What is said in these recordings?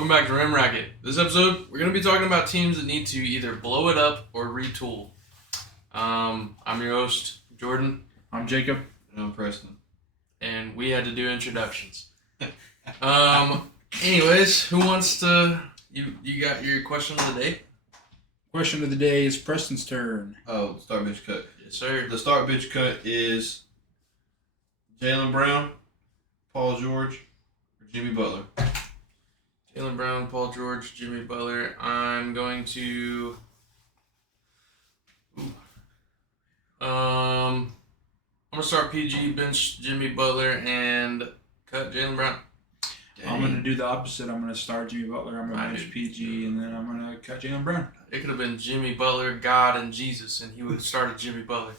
Welcome back to Ram Racket. This episode, we're going to be talking about teams that need to either blow it up or retool. I'm your host, Jordan. I'm Jacob. And I'm Preston. And we had to do introductions. Anyways, who wants to... You got your question of the day? Question of the day is Preston's turn. Oh, start bench cut. Yes, sir. The start bench cut is Jaylen Brown, Paul George, or Jimmy Butler. Jaylen Brown, Paul George, Jimmy Butler. I'm going to... I'm going to start PG, bench Jimmy Butler, and cut Jaylen Brown. Dang. I'm going to do the opposite. I'm going to start Jimmy Butler. I'm going to bench PG, and then I'm going to cut Jaylen Brown. It could have been Jimmy Butler, God, and Jesus, and he would have started Jimmy Butler.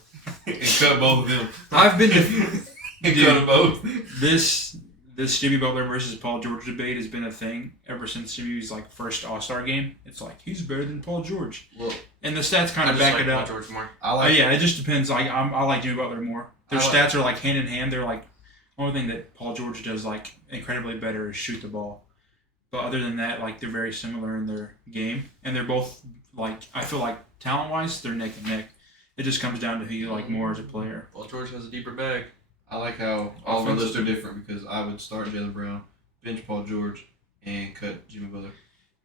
And cut both of them. I've been And cut them both. This Jimmy Butler versus Paul George debate has been a thing ever since Jimmy's first All-Star game. It's like he's better than Paul George. Well, and the stats kind of back it up. Paul George more. It just depends. I like Jimmy Butler more. Their stats are hand in hand. They're the only thing that Paul George does incredibly better is shoot the ball. But other than that, they're very similar in their game, and they're both I feel like talent-wise they're neck and neck. It just comes down to who you like more as a player. Paul George has a deeper bag. I like how all of our lists are different because I would start Jaylen Brown, bench Paul George, and cut Jimmy Butler.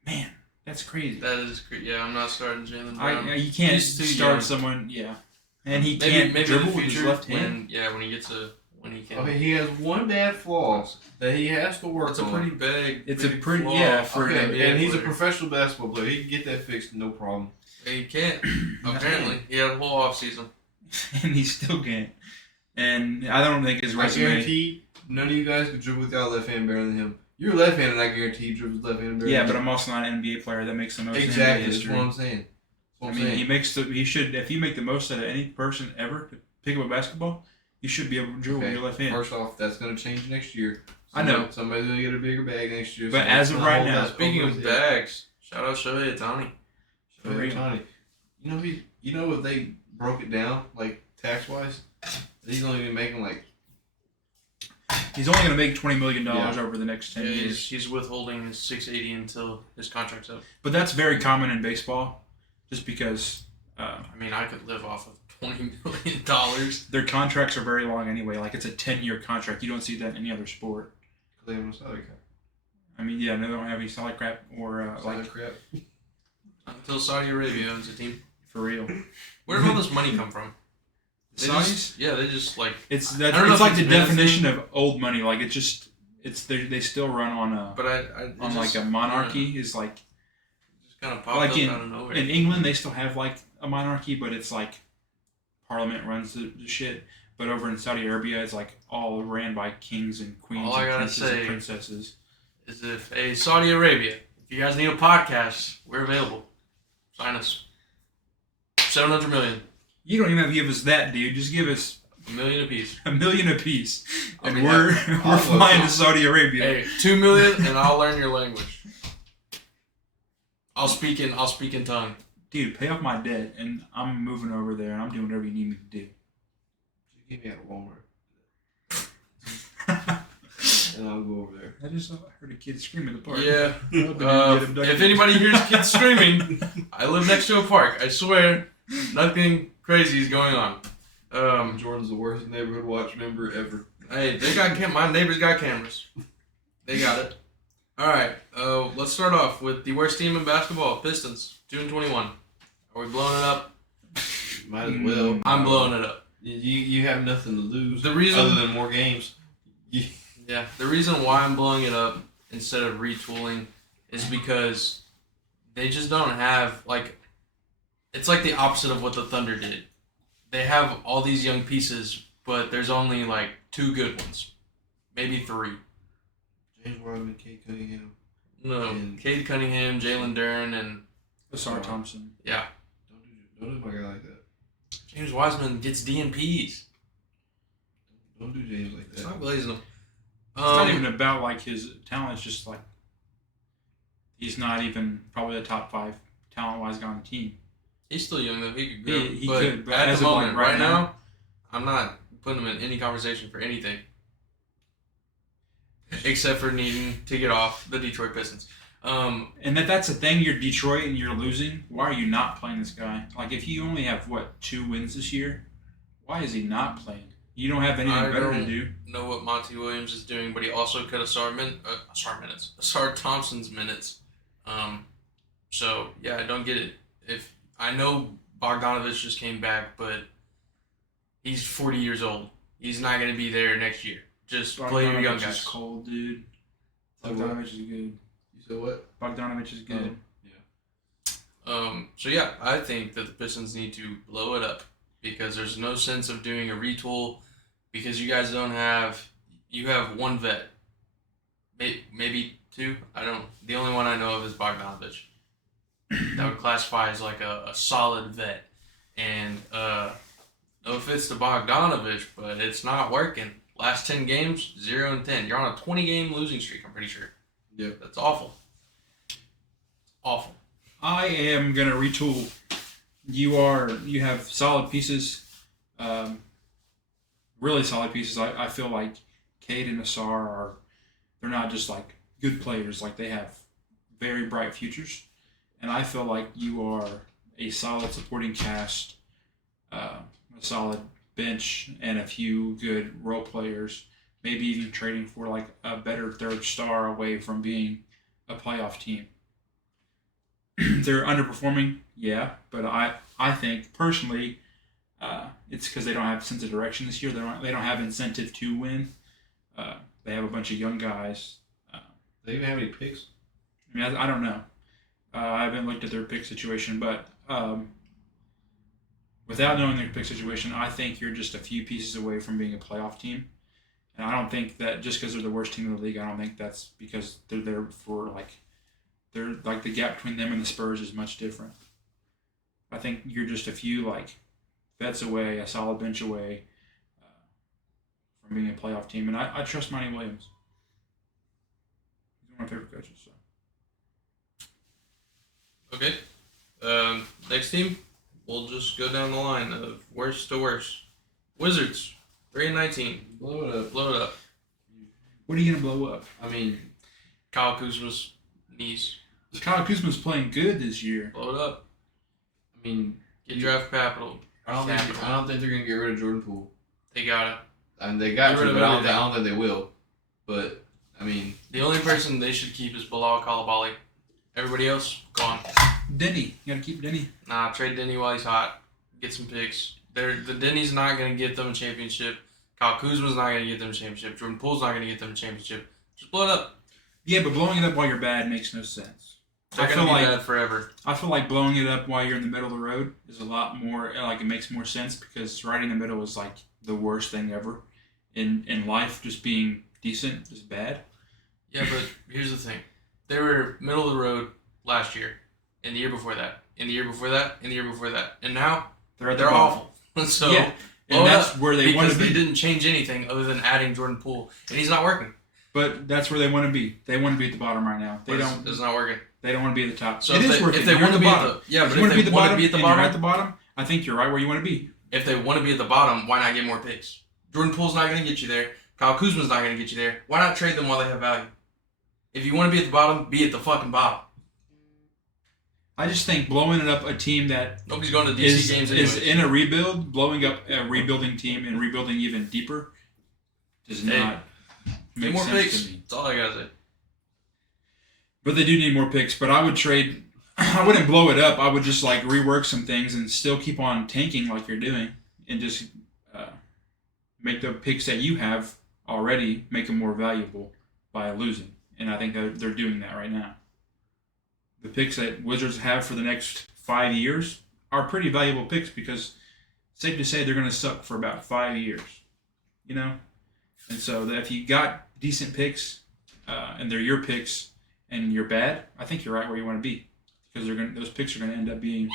Man, that's crazy. That is crazy. Yeah, I'm not starting Jaylen Brown. You can't start someone. Yeah, and he can't dribble with his left hand. When he can. Okay, he has one bad flaw that he has to work on. It's a pretty big. It's a pretty flaw. And he's a professional basketball player. He can get that fixed, no problem. He can't. Apparently, he had a whole off season, and he still can't. And I don't think his resume. I guarantee none of you guys can dribble with your left hand better than him. You're left-handed, I guarantee he dribbles left-handed better. Yeah, but I'm also not an NBA player that makes the most. Exactly, in NBA history. that's what I'm saying. He should. If you make the most out of any person ever to pick up a basketball, you should be able to dribble with your left hand. First off, that's going to change next year. I know. Somebody's going to get a bigger bag next year. But as of right now, speaking of bags, shout out Shohei Ohtani. You know if they broke it down, tax-wise, he's only going to make them He's only going to make $20 million over the next 10 years. He's withholding his $680 until his contract's up. But that's very common in baseball, just because. I could live off of $20 million. Their contracts are very long anyway. It's a 10-year contract. You don't see that in any other sport. They have no salary cap. They don't have any salary cap or crap. Until Saudi Arabia owns a team. For real. Where did all this money come from? Saudis? They just It's the definition of old money. They still run on a monarchy. Is just kind of popped up out of nowhere. In England, they still have a monarchy, but it's Parliament runs the shit. But over in Saudi Arabia, it's all ran by kings and queens and princes and princesses. Is if Saudi Arabia, if you guys need a podcast, we're available. Sign us. $700 million. You don't even have to give us that, dude. Just give us $1 million apiece. $1 million apiece, and we're flying to Saudi Arabia. Hey, $2 million, and I'll learn your language. I'll speak in tongue. Dude, pay off my debt, and I'm moving over there, and I'm doing whatever you need me to do. Just get me out of Walmart. And I'll go over there. I just heard a kid scream at the park. Yeah. If anybody hears kids screaming, I live next to a park. I swear, nothing crazy is going on. Jordan's the worst neighborhood watch member ever. Hey, my neighbors got cameras. They got it. All right. Let's start off with the worst team in basketball, Pistons, 2-21. Are we blowing it up? Might as well. I'm blowing it up. You have nothing to lose. Other than more games. Yeah, the reason why I'm blowing it up instead of retooling is because they just don't have, it's the opposite of what the Thunder did. They have all these young pieces, but there's only, 2 good ones. Maybe 3. James Wiseman, Cade Cunningham. No, Cade Cunningham, Jalen Duren, and... Asar Thompson. Yeah. Don't do my guy like that. James Wiseman gets DNPs. Don't do James like that. Stop glazing him. It's not even about his talent. It's just he's not even probably the top 5 talent-wise guy on the team. He's still young though. He could grow. He could, but at as the moment, right now, I'm not putting him in any conversation for anything, except for needing to get off the Detroit Pistons. And that's the thing. You're Detroit and you're losing. Why are you not playing this guy? Like, if you only have, 2 wins this year, why is he not playing? You don't have anything better to do. Know what Monty Williams is doing, but he also could have started Thompson's minutes. So yeah, I don't get it. If I know Bogdanovich just came back, but he's 40 years old. He's not going to be there next year. Just play your young guys. Bogdanovich is cold, dude. Bogdanovich is good. You said what? Bogdanovich is good. So yeah, I think that the Pistons need to blow it up because there's no sense of doing a retool because you guys don't have. You have one vet, maybe 2. I don't. The only one I know of is Bogdanovich. That would classify as like a solid vet, and no offense to Bogdanovich, but it's not working. Last 10 games, 0-10. You're on a 20-game losing streak. I'm pretty sure. Yeah, that's awful. Awful. I am gonna retool. You have solid pieces, really solid pieces. I feel like Cade and Asar they're not just like good players. Like they have very bright futures, and I feel like you are a solid supporting cast, a solid bench, and a few good role players. Maybe even trading for like a better third star away from being a playoff team. They're underperforming, yeah, but I think personally, it's because they don't have a sense of direction this year. They don't have incentive to win. They have a bunch of young guys. They even have any picks? I mean, I don't know. I haven't looked at their pick situation, but without knowing their pick situation, I think you're just a few pieces away from being a playoff team. And I don't think that just because they're the worst team in the league, I don't think that's because they're there for they're like the gap between them and the Spurs is much different. I think you're just a few vets away, a solid bench away from being a playoff team. And I trust Monty Williams. He's one of my favorite coaches. So. Okay. Next team, we'll just go down the line of worst to worst. Wizards, 3-19. Blow it up. Blow it up. What are you gonna blow up? I mean, Kyle Kuzma's knees. Kyle Kuzma's playing good this year. Blow it up. I mean, Get draft capital. I don't think they're gonna get rid of Jordan Poole. They gotta. I mean, they got Get to, rid but of I everything. don't think they will. But I mean, The only person they should keep is Bilal Coulibaly. Everybody else, gone. Denny, you gotta keep Denny. Nah, trade Denny while he's hot. Get some picks. The Denny's not gonna get them a championship. Kyle Kuzma's not gonna get them a championship. Jordan Poole's not gonna get them a championship. Just blow it up. Yeah, but blowing it up while you're bad makes no sense. They're gonna be bad forever. I feel like blowing it up while you're in the middle of the road is a lot more it makes more sense because right in the middle is like the worst thing ever. In life, just being decent is bad. Yeah, but here's the thing. They were middle of the road last year, and the year before that, and the year before that, and the year before that. And now they're awful. So yeah, and that's where they want to be. Because they didn't change anything other than adding Jordan Poole, and he's not working. But that's where they want to be. They want to be at the bottom right now. It's not working. They don't want to be at the top. So it is working. If they want to be at the yeah, but if if they want to be at the you're at the bottom, I think you're right where you want to be. If they want to be at the bottom, why not get more picks? Jordan Poole's not going to get you there. Kyle Kuzma's not going to get you there. Why not trade them while they have value? If you want to be at the bottom, be at the fucking bottom. I just think blowing it up a team that nobody's going to DC games anyways. Is in a rebuild, blowing up a rebuilding team and rebuilding even deeper does not make more sense picks. to me. That's all I got to say. But they do need more picks. But I would trade. I wouldn't blow it up. I would just rework some things and still keep on tanking like you're doing, and just make the picks that you have already make them more valuable by losing. And I think that they're doing that right now. The picks that Wizards have for the next 5 years are pretty valuable picks because it's safe to say they're going to suck for about 5 years, And so that if you got decent picks and they're your picks and you're bad, I think you're right where you want to be because those picks are going to end up being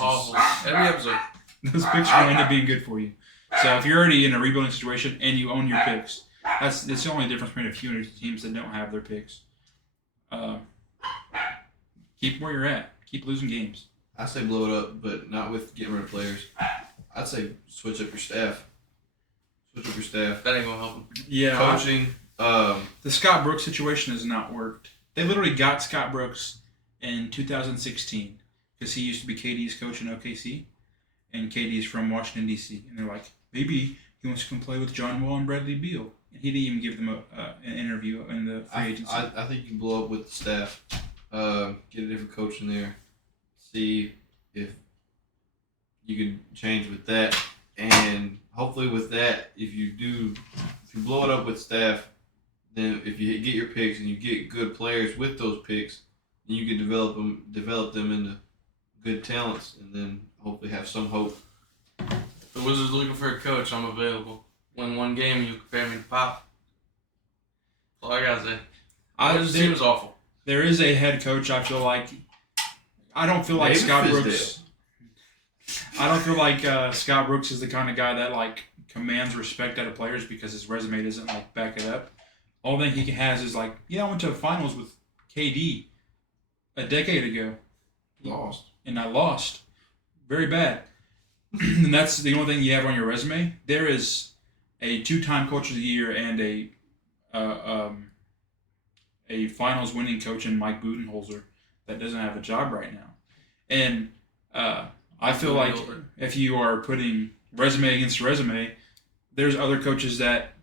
awful. Every episode. Those picks are going to end up being good for you. So if you're already in a rebuilding situation and you own your picks, that's the only difference between a few teams that don't have their picks. Keep where you're at. Keep losing games. I say blow it up, but not with getting rid of players. I'd say switch up your staff. That ain't gonna help them. Yeah, Coaching, The Scott Brooks situation has not worked. They literally got Scott Brooks in 2016 because he used to be KD's coach in OKC, and KD's from Washington, D.C. And they're like, maybe he wants to come play with John Wall and Bradley Beal. And he didn't even give them an interview in the free agency. I think you can blow up with the staff, get a different coach in there, see if you can change with that. And hopefully with that, if you blow it up with staff, then if you get your picks and you get good players with those picks, then you can develop them into good talents, and then hopefully have some hope. If the Wizards looking for a coach, I'm available. Win one game, you compare me to Pop. That's all I gotta say. This team is awful. There is a head coach. I don't feel like David Scott Fizdale. Brooks. I don't feel like Scott Brooks is the kind of guy that like commands respect out of players because his resume doesn't like back it up. All thing he has is like, yeah, I went to the finals with KD a decade ago. Lost. And I lost. Very bad. And that's the only thing you have on your resume. There is a 2-time Coach of the Year and a finals winning coach in Mike Budenholzer that doesn't have a job right now. And I feel like if you are putting resume against resume, there's other coaches that,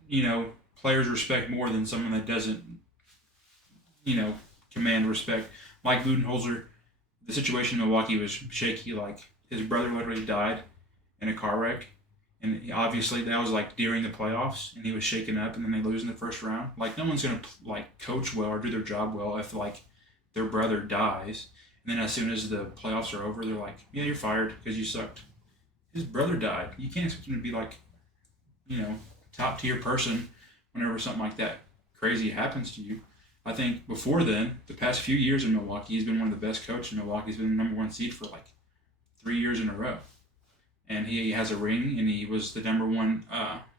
players respect more than someone that doesn't, command respect. Mike Budenholzer, the situation in Milwaukee was shaky. Like, his brother literally died in a car wreck. And obviously that was like during the playoffs, and he was shaken up, and then they lose in the first round. Like, no one's going to like coach well or do their job well if like their brother dies. And then as soon as the playoffs are over, they're like, yeah, you're fired because you sucked. His brother died. You can't expect him to be like, top tier person whenever something like that crazy happens to you. I think before then, the past few years in Milwaukee, he's been one of the best coaches in Milwaukee. He's been the number 1 seed for like 3 years in a row. And he has a ring, and he was the number 1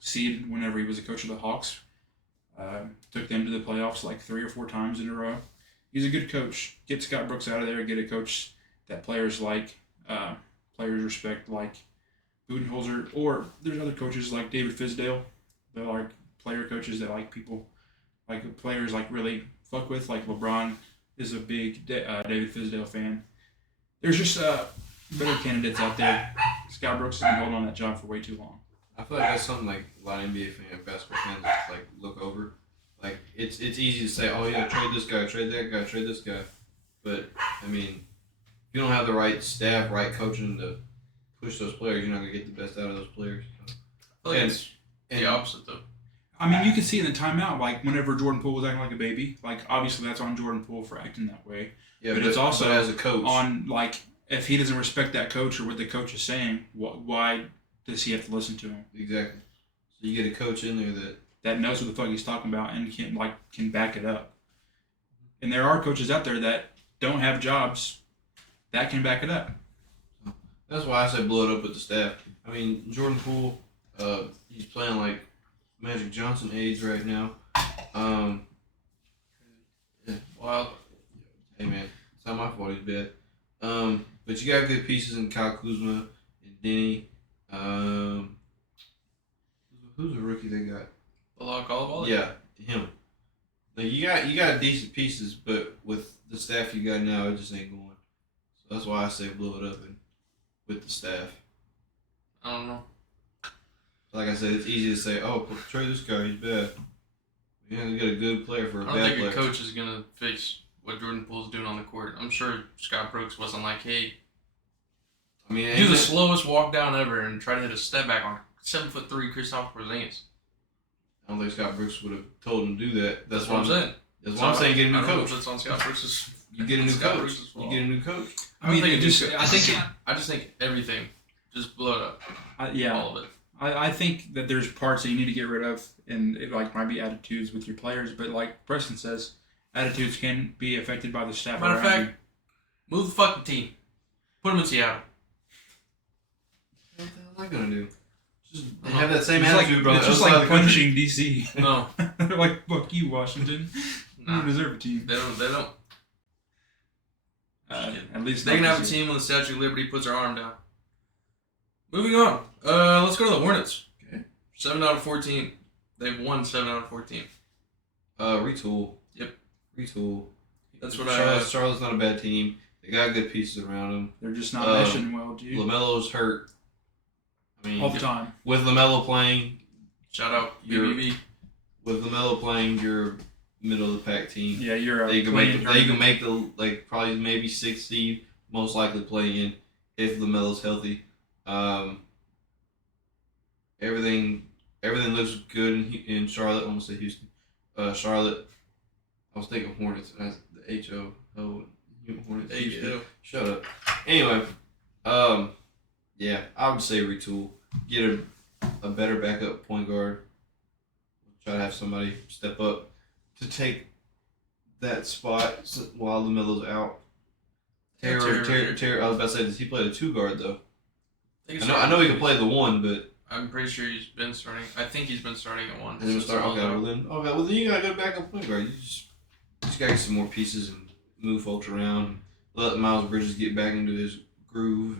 seed whenever he was a coach of the Hawks. Took them to the playoffs like 3 or 4 times in a row. He's a good coach. Get Scott Brooks out of there. Get a coach that players like, players respect, like Budenholzer. Or there's other coaches like David Fizdale. They're like player coaches that like people, like players like really fuck with. Like LeBron is a big David Fizdale fan. There's just better candidates out there. Scott Brooks has been holding on that job for way too long. I feel like that's something like a lot of NBA basketball fans like look over. Like, it's easy to say, oh yeah, trade this guy, trade that guy, trade this guy. But I mean, if you don't have the right staff, right coaching to push those players, you're not gonna get the best out of those players. I feel like it's the opposite though. I mean, you can see in the timeout, like whenever Jordan Poole was acting like a baby, like obviously that's on Jordan Poole for acting that way. Yeah, but it's also as a coach on like, if he doesn't respect that coach or what the coach is saying, why does he have to listen to him? Exactly. So you get a coach in there that knows what the fuck he's talking about and can back it up. And there are coaches out there that don't have jobs that can back it up. That's why I say blow it up with the staff. I mean, Jordan Poole, he's playing like Magic Johnson age right now. Yeah, well, hey man, it's not my fault he's bad. But you got good pieces in Kyle Kuzma and Denny. Who's the rookie they got? Yeah, him. Now you got decent pieces, but with the staff you got now, it just ain't going. So that's why I say blow it up with the staff. I don't know. Like I said, it's easy to say, oh, trade this guy, he's bad. You're going to get a good player for a bad player. I don't think a coach is going to fix what Jordan Poole's doing on the court. I'm sure Scott Brooks wasn't like, hey, do the slowest walk down ever and try to hit a step back on 7'3" Kristaps Porzingis. I don't think Scott Brooks would have told him to do that. That's what I'm saying. That's what I'm saying. Get a new coach. I don't know if it's on Scott Brooks'. You get a new coach. You get a new coach. I just think everything, just blow it up. All of it. I think that there's parts that you need to get rid of, and it might be attitudes with your players. But like Preston says, attitudes can be affected by the staff. Matter of fact, move the fucking team. Put them in Seattle. What the hell am I gonna do? Just have that same attitude, bro. It's just like punishing DC. No, they're like, fuck you, Washington. You don't deserve a team. They don't. At least they can have a team when the Statue of Liberty puts her arm down. Moving on. Let's go to the Hornets. Okay. 7 out of 14. They've won 7 out of 14. Retool. Yep. Retool. That's what I. Charlotte's not a bad team. They got good pieces around them. They're just not meshing well, dude. LaMelo's hurt. I mean, All the time. With LaMelo playing, Shout out You're- BBB. with LaMelo playing, you're middle of the pack team. Yeah, you're a They can playing make the probably maybe 6th seed, most likely play in if LaMelo's healthy. Everything looks good in Charlotte. I almost say Houston. Charlotte. I was thinking Hornets as the HO. Oh, Hornets. HO. Shut up. Anyway, yeah, I would say retool. Get a better backup point guard. Try to have somebody step up to take that spot while LaMelo's out. Terry. I was about to say, does he play the 2 guard though? I know he can play the 1, but I'm pretty sure he's been starting. I think he's been starting at 1. and then start. Okay, well then you gotta go backup point guard. You just gotta get some more pieces and move folks around. Let Miles Bridges get back into his groove.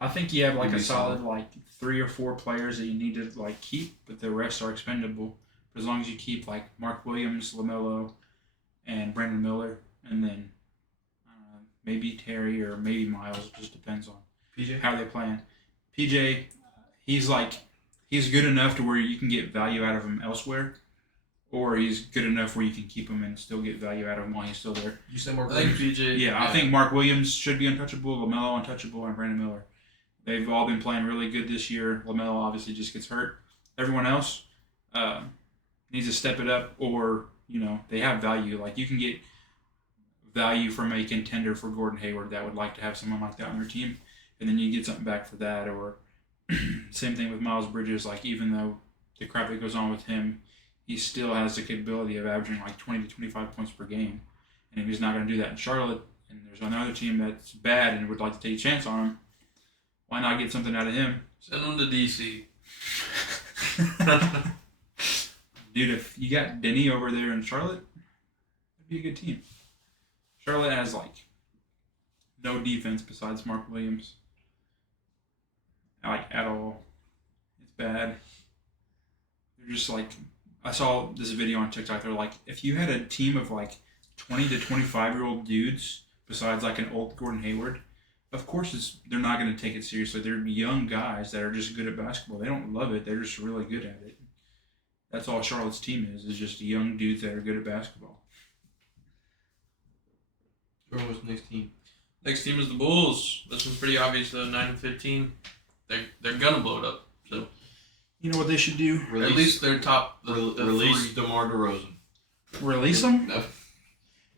I think you have like It'd a be solid 3 or 4 players that you need to keep, but the rest are expendable. But as long as you keep Mark Williams, LaMelo, and Brandon Miller, and then maybe Terry or maybe Miles, it just depends on PJ, how they plan. PJ, he's good enough to where you can get value out of him elsewhere, or he's good enough where you can keep him and still get value out of him while he's still there. you say Mark I think Williams? PJ. Yeah, I think Mark Williams should be untouchable, LaMelo untouchable, and Brandon Miller. They've all been playing really good this year. LaMelo obviously just gets hurt. Everyone else needs to step it up, or they have value. You can get value from a contender for Gordon Hayward that would like to have someone like that on their team, and then you get something back for that. Or same thing with Miles Bridges. Even though the crap that goes on with him, he still has the capability of averaging 20 to 25 points per game. And if he's not going to do that in Charlotte, and there's another team that's bad and would like to take a chance on him, why not get something out of him? Send him to DC. Dude, if you got Denny over there in Charlotte, that'd be a good team. Charlotte has no defense besides Mark Williams. At all. It's bad. They're just I saw this video on TikTok. They're if you had a team of 20 to 25-year-old dudes besides an old Gordon Hayward, of course they're not going to take it seriously. They're young guys that are just good at basketball. They don't love it. They're just really good at it. That's all Charlotte's team is just young dudes that are good at basketball. What's the next team? Next team is the Bulls. This one's pretty obvious though. 9-15. They're gonna blow it up. So You know what they should do? at least they're top. Release 3. DeMar DeRozan. Release them? No.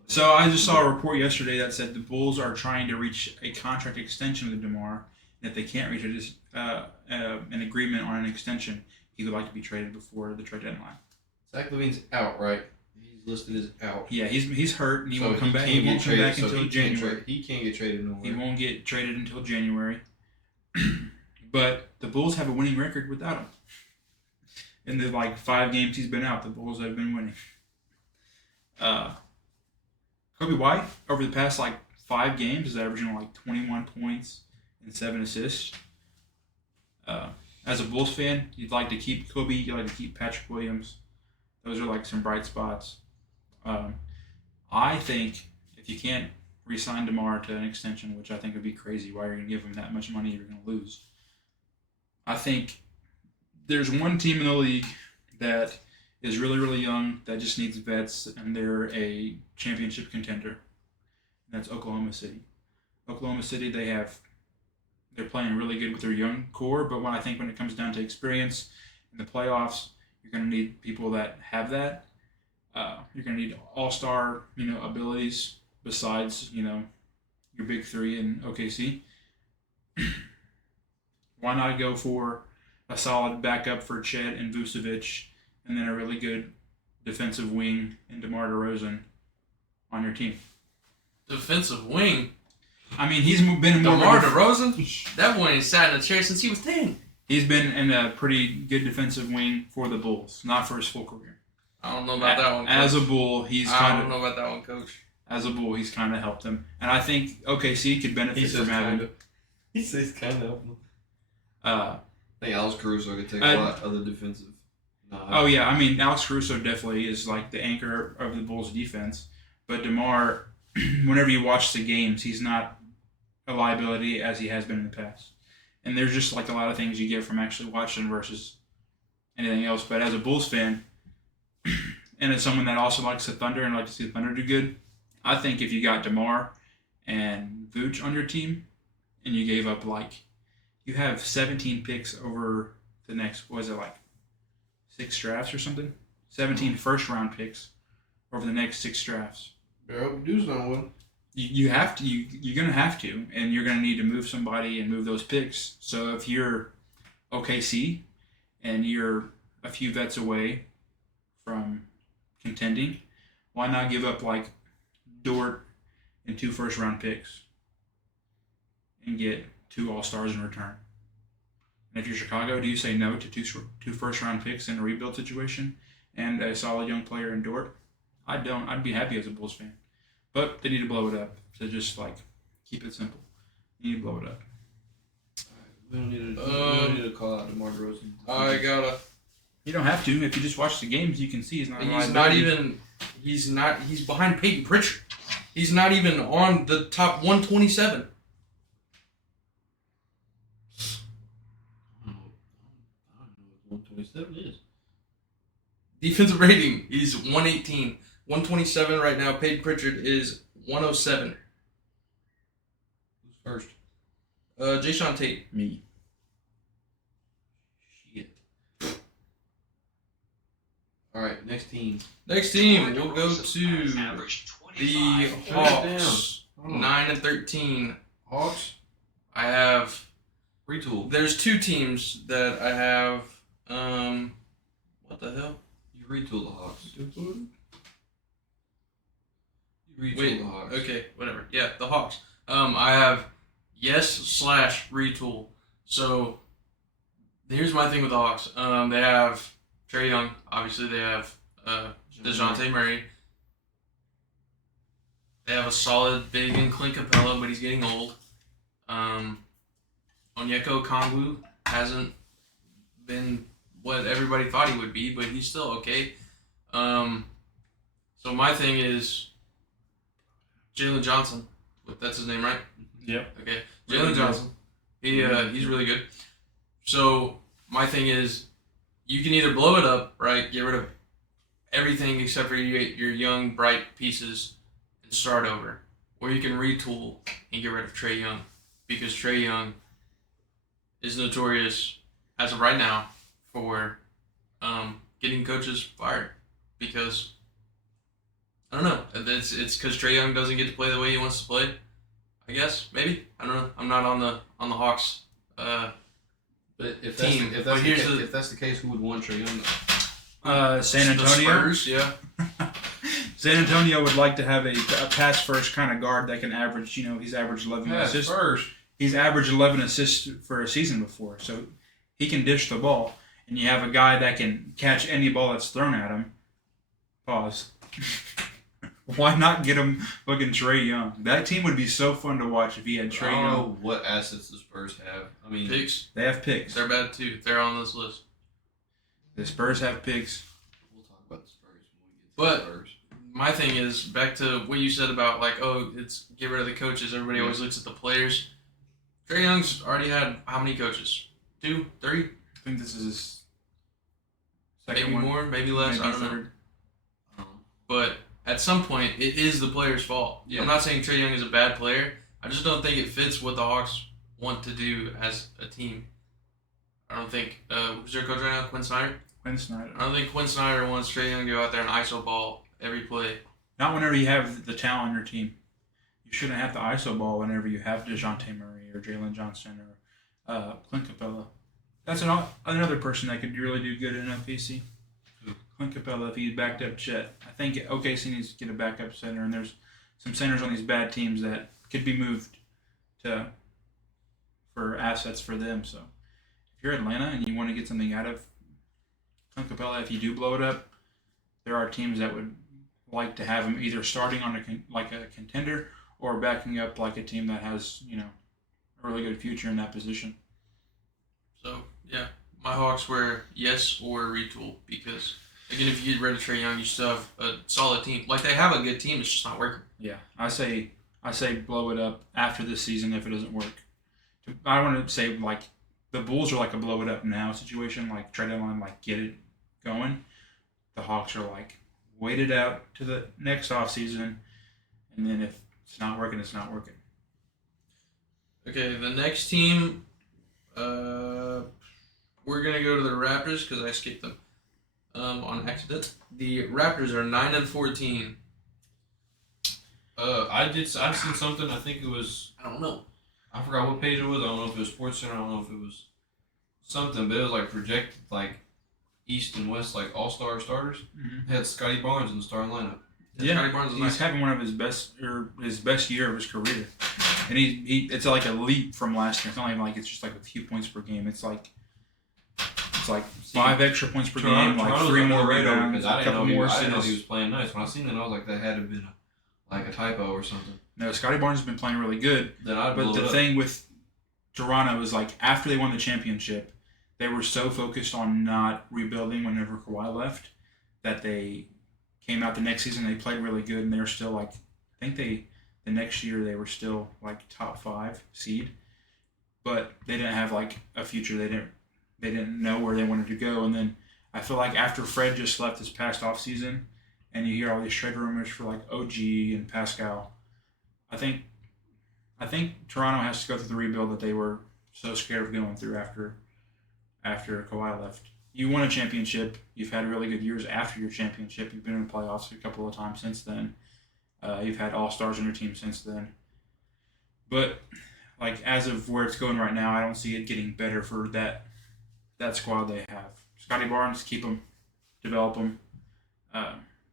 So I just saw a report yesterday that said the Bulls are trying to reach a contract extension with DeMar. And if they can't reach an agreement on an extension, he would like to be traded before the trade deadline. Zach LaVine's out, right? He's listed as out. Yeah, he's hurt and he won't come back. He He won't come back so until January. He can't get traded nowhere. He won't get traded until January. But the Bulls have a winning record without him. In the 5 games he's been out, the Bulls have been winning. Kobe White over the past 5 games is averaging 21 points and 7 assists. As a Bulls fan, you'd like to keep Kobe. You'd like to keep Patrick Williams. Those are some bright spots. I think if you can't re-sign DeMar to an extension, which I think would be crazy, why are you going to give him that much money if you're going to lose? I think there's one team in the league that is really, really young that just needs vets, and they're a championship contender. And that's Oklahoma City. Oklahoma City, they're playing really good with their young core, but when it comes down to experience in the playoffs, you're going to need people that have that. You're going to need all-star, abilities besides, your big 3 in OKC. Why not go for a solid backup for Chet and Vucevic, and then a really good defensive wing in DeMar DeRozan on your team? Defensive wing. I mean, he's been more DeMar DeRozan. That boy ain't sat in a chair since he was 10. He's been in a pretty good defensive wing for the Bulls, not for his full career. I don't know about that one, Coach. As a Bull, I don't know about that one, Coach. As a Bull, he's kind of helped them, and I think OKC could benefit from having. He says kind of. Uh, I think Alex Caruso could take a lot of the defensive No, Oh yeah, I mean Alex Caruso definitely is like the anchor of the Bulls defense, but DeMar, whenever you watch the games, he's not a liability as he has been in the past. And there's just like a lot of things you get from actually watching versus anything else. But as a Bulls fan, and as someone that also likes the Thunder and likes to see the Thunder do good, I think if you got DeMar and Vooch on your team, and you gave up you have 17 picks over the next, what was it, like 6 drafts or something? 17 first round picks over the next 6 drafts. I hope Dude's not one. You have to. You're gonna have to, and you're gonna need to move somebody and move those picks. So if you're OKC and you're a few vets away from contending, why not give up like Dort and 2 first round picks and get 2 All-Stars in return? And if you're Chicago, do you say no to 2 first round picks in a rebuild situation and a solid young player in Dort? I don't. I'd be happy as a Bulls fan. But they need to blow it up to just keep it simple. You need to blow it up. We don't need to call out DeMar DeRozan. I gotta. You don't have to. If you just watch the games, you can see he's not. He's not. He's behind Peyton Pritchard. He's not even on the top 127. I don't know what 127 is. Defensive rating, he's 118. 127 right now. Peyton Pritchard is 107. Who's first? Jayshawn Tate. Me. Shit. All right, next team. Next team, we'll go to the Hawks. 9-13. Hawks. I have. Retool. There's 2 teams that I have. What the hell? You retool the Hawks. Retool Wait, the Hawks. okay, whatever. Yeah, the Hawks. I have yes/retool. So here's my thing with the Hawks. They have Trae Young. Obviously, they have DeJounte Murray. They have a solid big in Clint Capella, but he's getting old. Onyeka Okongwu hasn't been what everybody thought he would be, but he's still okay. So my thing is Jalen Johnson. That's his name, right? Yep. Okay. Jalen Johnson. He's really good. So my thing is, you can either blow it up, right? Get rid of everything except for your young, bright pieces and start over. Or you can retool and get rid of Trae Young. Because Trae Young is notorious, as of right now, for getting coaches fired. Because, I don't know, it's because Trae Young doesn't get to play the way he wants to play. I guess, maybe. I don't know. I'm not on the Hawks But if team. if that's the case, who would want Trae Young? San Antonio. The Spurs, yeah. San Antonio would like to have a pass first kind of guard that can average. He's averaged 11 assists. First. He's averaged 11 assists for a season before, so he can dish the ball. And you have a guy that can catch any ball that's thrown at him. Pause. Why not get him fucking Trae Young? That team would be so fun to watch if he had Trae I don't Young. know what assets the Spurs have. I mean, Picks. They have picks. They're bad too. They're on this list. The Spurs have picks. we'll talk about the Spurs when we get to the Spurs. My thing is, back to what you said about, it's get rid of the coaches. Everybody always looks at the players. Trae Young's already had how many coaches? 2? 3? I think this is his second Maybe one. more, maybe less. Maybe I don't know. third. But at some point, it is the player's fault. Yeah. I'm not saying Trae Young is a bad player. I just don't think it fits what the Hawks want to do as a team. I don't think who's their coach right now? Quinn Snyder? Quinn Snyder. I don't think Quinn Snyder wants Trae Young to go out there and ISO ball every play. Not whenever you have the talent on your team. You shouldn't have to ISO ball whenever you have DeJounte Murray or Jalen Johnson or Clint Capella. That's another person that could really do good in OKC. Clint Capella, if he backed up Chet. I think OKC needs to get a backup center, and there's some centers on these bad teams that could be moved for assets for them. So if you're Atlanta and you want to get something out of Clint Capella, if you do blow it up, there are teams that would like to have him either starting on a contender or backing up like a team that has a really good future in that position. So yeah, My Hawks were yes or retool because again, if you get rid of Trae Young, you still have a solid team. Like they have a good team, it's just not working. Yeah, I say blow it up after this season if it doesn't work. I want to say like the Bulls are like a blow it up now situation, like trade deadline, like get it going. The Hawks are like wait it out to the next off season, and then if it's not working, it's not working. Okay, the next team, we're gonna go to the Raptors because I skipped them on accident. The Raptors are 9-14. I've seen something. I think it was. I don't know. I forgot what page it was. I don't know if it was Sports Center. I don't know if it was something, but it was like projected like East and West like all-star starters. Mm-hmm. They had Scotty Barnes in the starting lineup. Yeah, Scotty Barnes is he's nice. having one of his best year of his career, and he it's like a leap from last year. It's not even like it's just like a few points per game. It's like 5 extra points per game, like 3 more rebounds, a couple more I didn't know he assists. was playing nice. When I seen it, I was like, that had to have been a typo or something. No, Scotty Barnes has been playing really good. Then I'd But blow the it up. thing with Toronto is like after they won the championship, they were so focused on not rebuilding whenever Kawhi left that they came out the next season. They played really good, and they were still like the next year they were still like top 5 seed, but they didn't have like a future. They didn't know where they wanted to go. And then I feel like after Fred just left this past offseason, and you hear all these trade rumors for like OG and Pascal, I think Toronto has to go through the rebuild that they were so scared of going through after Kawhi left. You won a championship. You've had really good years after your championship. You've been in the playoffs a couple of times since then. You've had all-stars on your team since then. But like as of where it's going right now, I don't see it getting better for that squad they have. Scotty Barnes, keep him, develop him.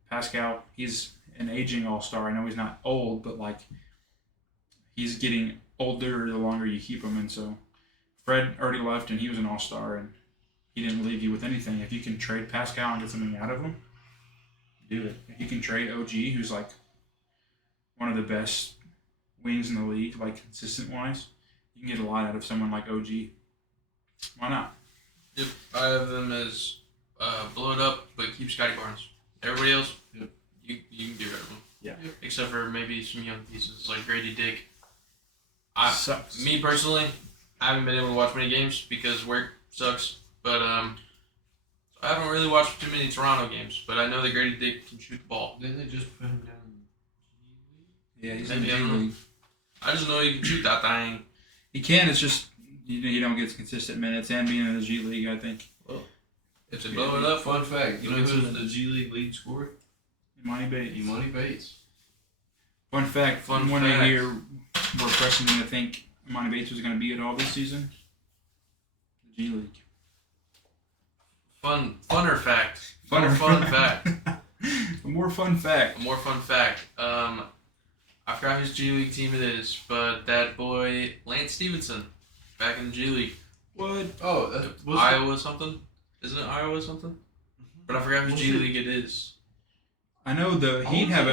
Pascal, he's an aging all-star. I know he's not old, but like he's getting older the longer you keep him. And so Fred already left, and he was an all-star, and he didn't leave you with anything. If you can trade Pascal and get something out of him, do it. If you can trade OG, who's like one of the best wings in the league, like consistent-wise, you can get a lot out of someone like OG. Why not? Yep, I have them as blow it up, but keep Scotty Barnes. Everybody else, Yep. you can get rid of them. Yeah. Except for maybe some young pieces like Grady Dick. Sucks. Me personally, I haven't been able to watch many games because work sucks. But I haven't really watched too many Toronto games. But I know that Grady Dick can shoot the ball. Didn't they just put him down? Yeah, he's in the Maybe, I G don't know. League. I just know he can shoot that thing. He can. It's just you don't get consistent minutes, and being in the G League, I think. If they blow it up, Fun fact, you know It's who's in the G League lead scorer? Imani Bates. Imani Bates. Fun fact. Fun one fact. year we're pressing to think Imani Bates was going to be at all this season. The G League. funner fact. Funner More fun fact. A more fun fact. A more fun fact. I forgot whose G League team it is, but that boy Lance Stevenson, back in the G League. What? Oh, that was Iowa something? Isn't it Iowa something? But I forgot whose Was G it- League it is. I know the Heat have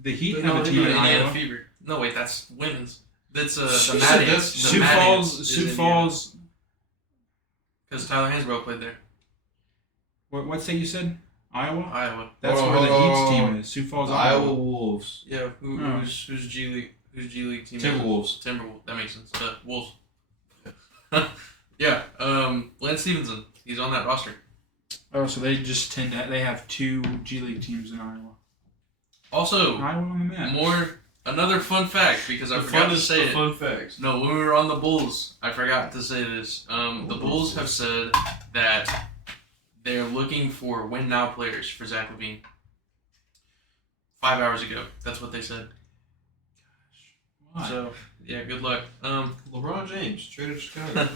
the Heat But have no, a team in Indiana Indiana Iowa. Fever. No, wait, that's women's. That's the Shit, Madians. that's- The Sioux Madians Falls. is Sioux Indiana. Falls. Because Tyler Hansbrough played there. What state you said? Iowa. Iowa. That's Hold where on, the hold Heat's on. team is. Sioux Falls, the Iowa. Iowa Wolves. Yeah. Oh. Who's G League? Who's G League team? Timberwolves. Timberwolves. That makes sense. Wolves. Yeah. Lance Stevenson. He's on that roster. Oh, so they just tend to they have 2 G League teams in Iowa. Also, Iowa on the map. another fun fact because I forgot to say it. Fun facts. No, when we were on the Bulls, I forgot to say this. The Bulls have said that they're looking for win now players for Zach LaVine. 5 hours ago, that's what they said. Why? So yeah, good luck. LeBron James traded to Chicago.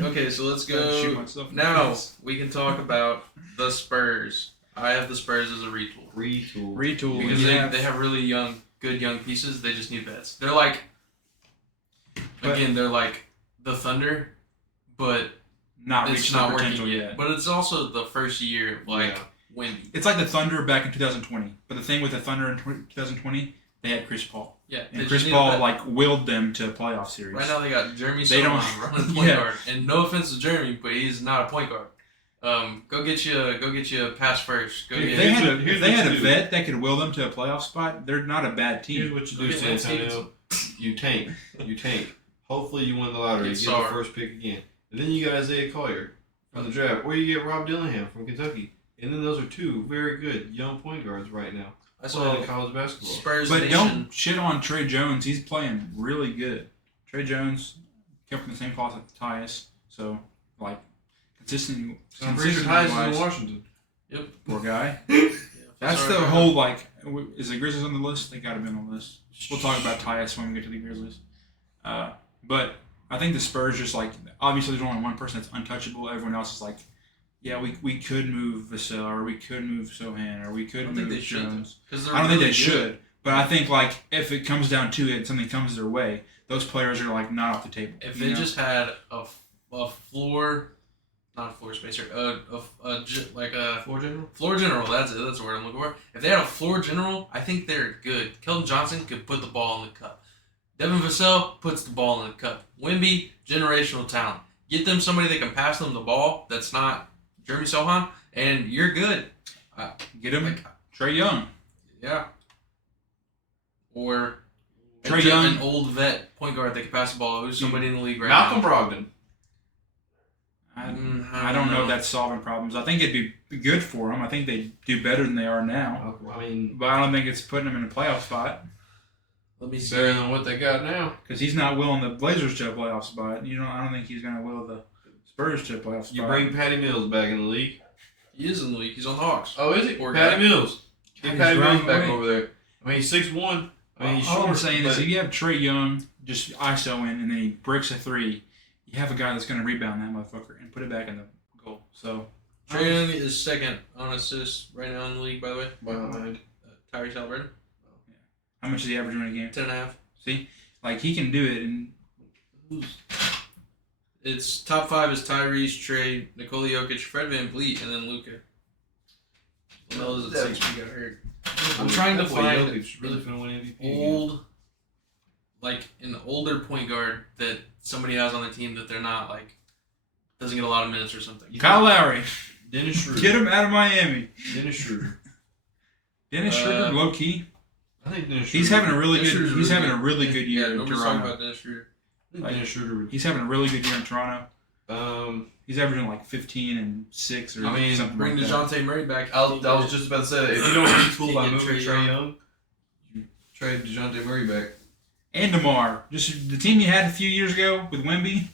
Okay, so let's Gotta shoot go. myself in the Now face. we can talk about the Spurs. I have the Spurs as a retool Retool. because yeah. they have really good young pieces. They just need vets. They're like, again, they're like the Thunder, but not it's reached not their working potential yet. yet. But it's also the first year, like Yeah. Wemby. It's like the Thunder back in 2020. But the thing with the Thunder in 2020, they had Chris Paul. Yeah, And Chris Paul willed them to a playoff series. Right now they got Jeremy They don't- Sohan running point guard, and no offense to Jeremy, but he's not a point guard. Go get you a pass first. If they had a vet that could will them to a playoff spot, they're not a bad team. Here's what you do, San Antonio. You tank. Hopefully you win the lottery. Get the first pick again. And then you got Isaiah Collier from the draft. Or you get Rob Dillingham from Kentucky. And then those are two very good young point guards right now. That's why in college basketball. Spurs but Nation. don't shit on Trey Jones. He's playing really good. Trey Jones came from the same class as Tyus. So, consistent. I'm pretty sure Tyus is in Washington. Yep. Poor guy. Yeah, That's the whole, is the Grizzlies on the list? They got to be on the list. We'll talk about Tyus when we get to the Grizzlies. But I think the Spurs just, obviously there's only one person that's untouchable. Everyone else is yeah, we could move Vassell, or we could move Sohan, or we could move Jones. I don't think they should. But I think, if it comes down to it, something comes their way, those players are, not off the table. If they just had a floor, not a floor spacer, a Floor general? Floor general, that's it. That's the word I'm looking for. If they had a floor general, I think they're good. Keldon Johnson could put the ball in the cup. Devin Vassell puts the ball in the cup. Wemby, generational talent. Get them somebody that can pass them the ball that's not Jeremy Sohan, and you're good. Get him Trae Young. Yeah. Or Trae Young, an old vet point guard that can pass the ball. Who's somebody in the league right Malcolm now? Brogdon. I don't know if that's solving problems. I think it'd be good for them. I think they do better than they are now. But I don't think it's putting them in a playoff spot. Let me see. Better than what they got now. Because he's not willing the Blazers to a playoff spot. I don't think he's going to will the Spurs to a playoff spot. You bring Patty Mills back in the league. He is in the league. He's on the Hawks. Oh, is he? Poor Patty guy. Mills. Get Patty Mills back over there. He's 6'1". He's All short. I'm saying is if you have Trae Young just ISO in and then he breaks a three, you have a guy that's going to rebound that motherfucker and put it back in the goal. So Trae Young is second on assists right now in the league, by the way. Behind Tyrese Halliburton. how much is he averaging in a game? 10.5. See? He can do it. And It's top 5 is Tyrese, Trae, Nikola Jokic, Fred VanVleet, and then Luka. Those are the 6 we got hurt. I'm trying to find really finna win MVP. old, an older point guard that somebody has on the team that they're not doesn't get a lot of minutes or something. Kyle Lowry. Dennis Schroeder. Get him out of Miami. Dennis Schroeder. Dennis Schroeder, low key. I think Dennis Schroeder. He's having a really Dennis good. Schroeder's He's really having a really good year Yeah, in nobody's talking Toronto. about Dennis Schroeder. Dennis Schroeder. He's having a really good year in Toronto. He's averaging 15 and 6 or something. Bring like DeJounte Murray back. I was just about to say, if you don't retool by Get moving Trae Trae Young, you trade DeJounte Murray back. And DeMar. Just the team you had a few years ago with Wemby.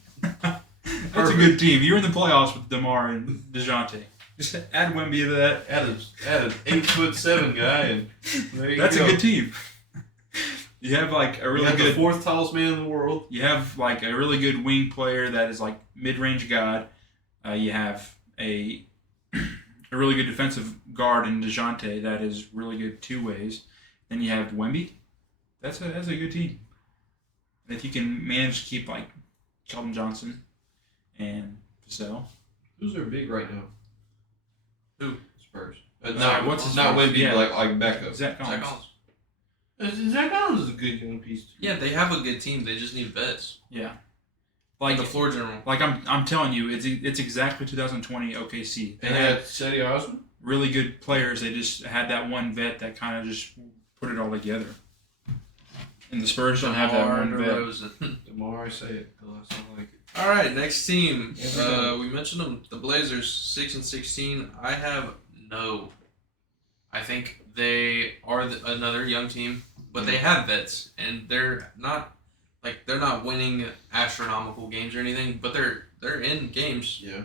That's a good team. You're in the playoffs with DeMar and DeJounte. Just add Wemby to that. Add an 8'7" guy, and there you That's go. a good team. You have a really You good the 4th tallest man in the world. You have a really good wing player that is mid-range god. You have a really good defensive guard in DeJounte that is really good 2 ways. Then you have Wemby. That's a good team. And if you can manage to keep Keldon Johnson and Vassell. Who's their big right now? Who? Spurs. What's his not name? Wemby, Yeah. like backup. Zach Zach Collins. Collins. Zach Collins is a good young piece too. Yeah, they have a good team. They just need vets. Yeah. The floor general. I'm telling you, it's exactly 2020 OKC. They had Cedi Osman. Really good players. They just had that one vet that kind of just put it all together. And the Spurs don't have that DeMar one vet. DeRozan. DeMar, say it. I don't like it. All right, next team. Yeah, We mentioned them, the Blazers, 6-16. I have no. I think they are another young team, but they have vets, and they're not winning astronomical games or anything, but they're in games. Yeah.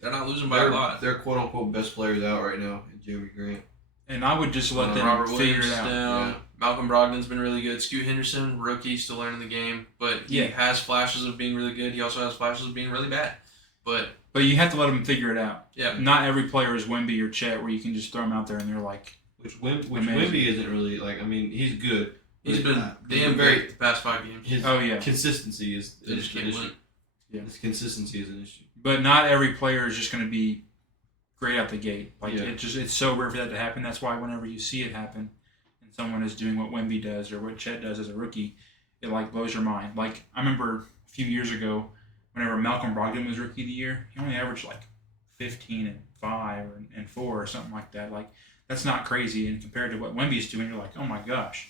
They're not losing by a lot. They're quote unquote best players out right now. Jeremy Grant. And I would just let them Robert figure Williams it out. down. Yeah. Malcolm Brogdon's been really good. Scoot Henderson, rookie, still learning the game, but he has flashes of being really good. He also has flashes of being really bad. But you have to let them figure it out. yeah, Not every player is Wemby or Chet where you can just throw them out there and they're Which Wemby amazing. isn't really he's good. he's but been damn great the past 5 games. His Oh, yeah. consistency is They just an can't issue. win. Yeah. His consistency is an issue. But not every player is just going to be great out the gate. Yeah. It's so rare for that to happen. That's why whenever you see it happen in and someone is doing what Wemby does or what Chet does as a rookie, it like blows your mind. Like I remember a few years ago, whenever Malcolm Brogdon was rookie of the year, he only averaged like 15 and 5 and 4 or something like that. Like that's not crazy, and compared to what Wemby's doing, you're like, oh my gosh.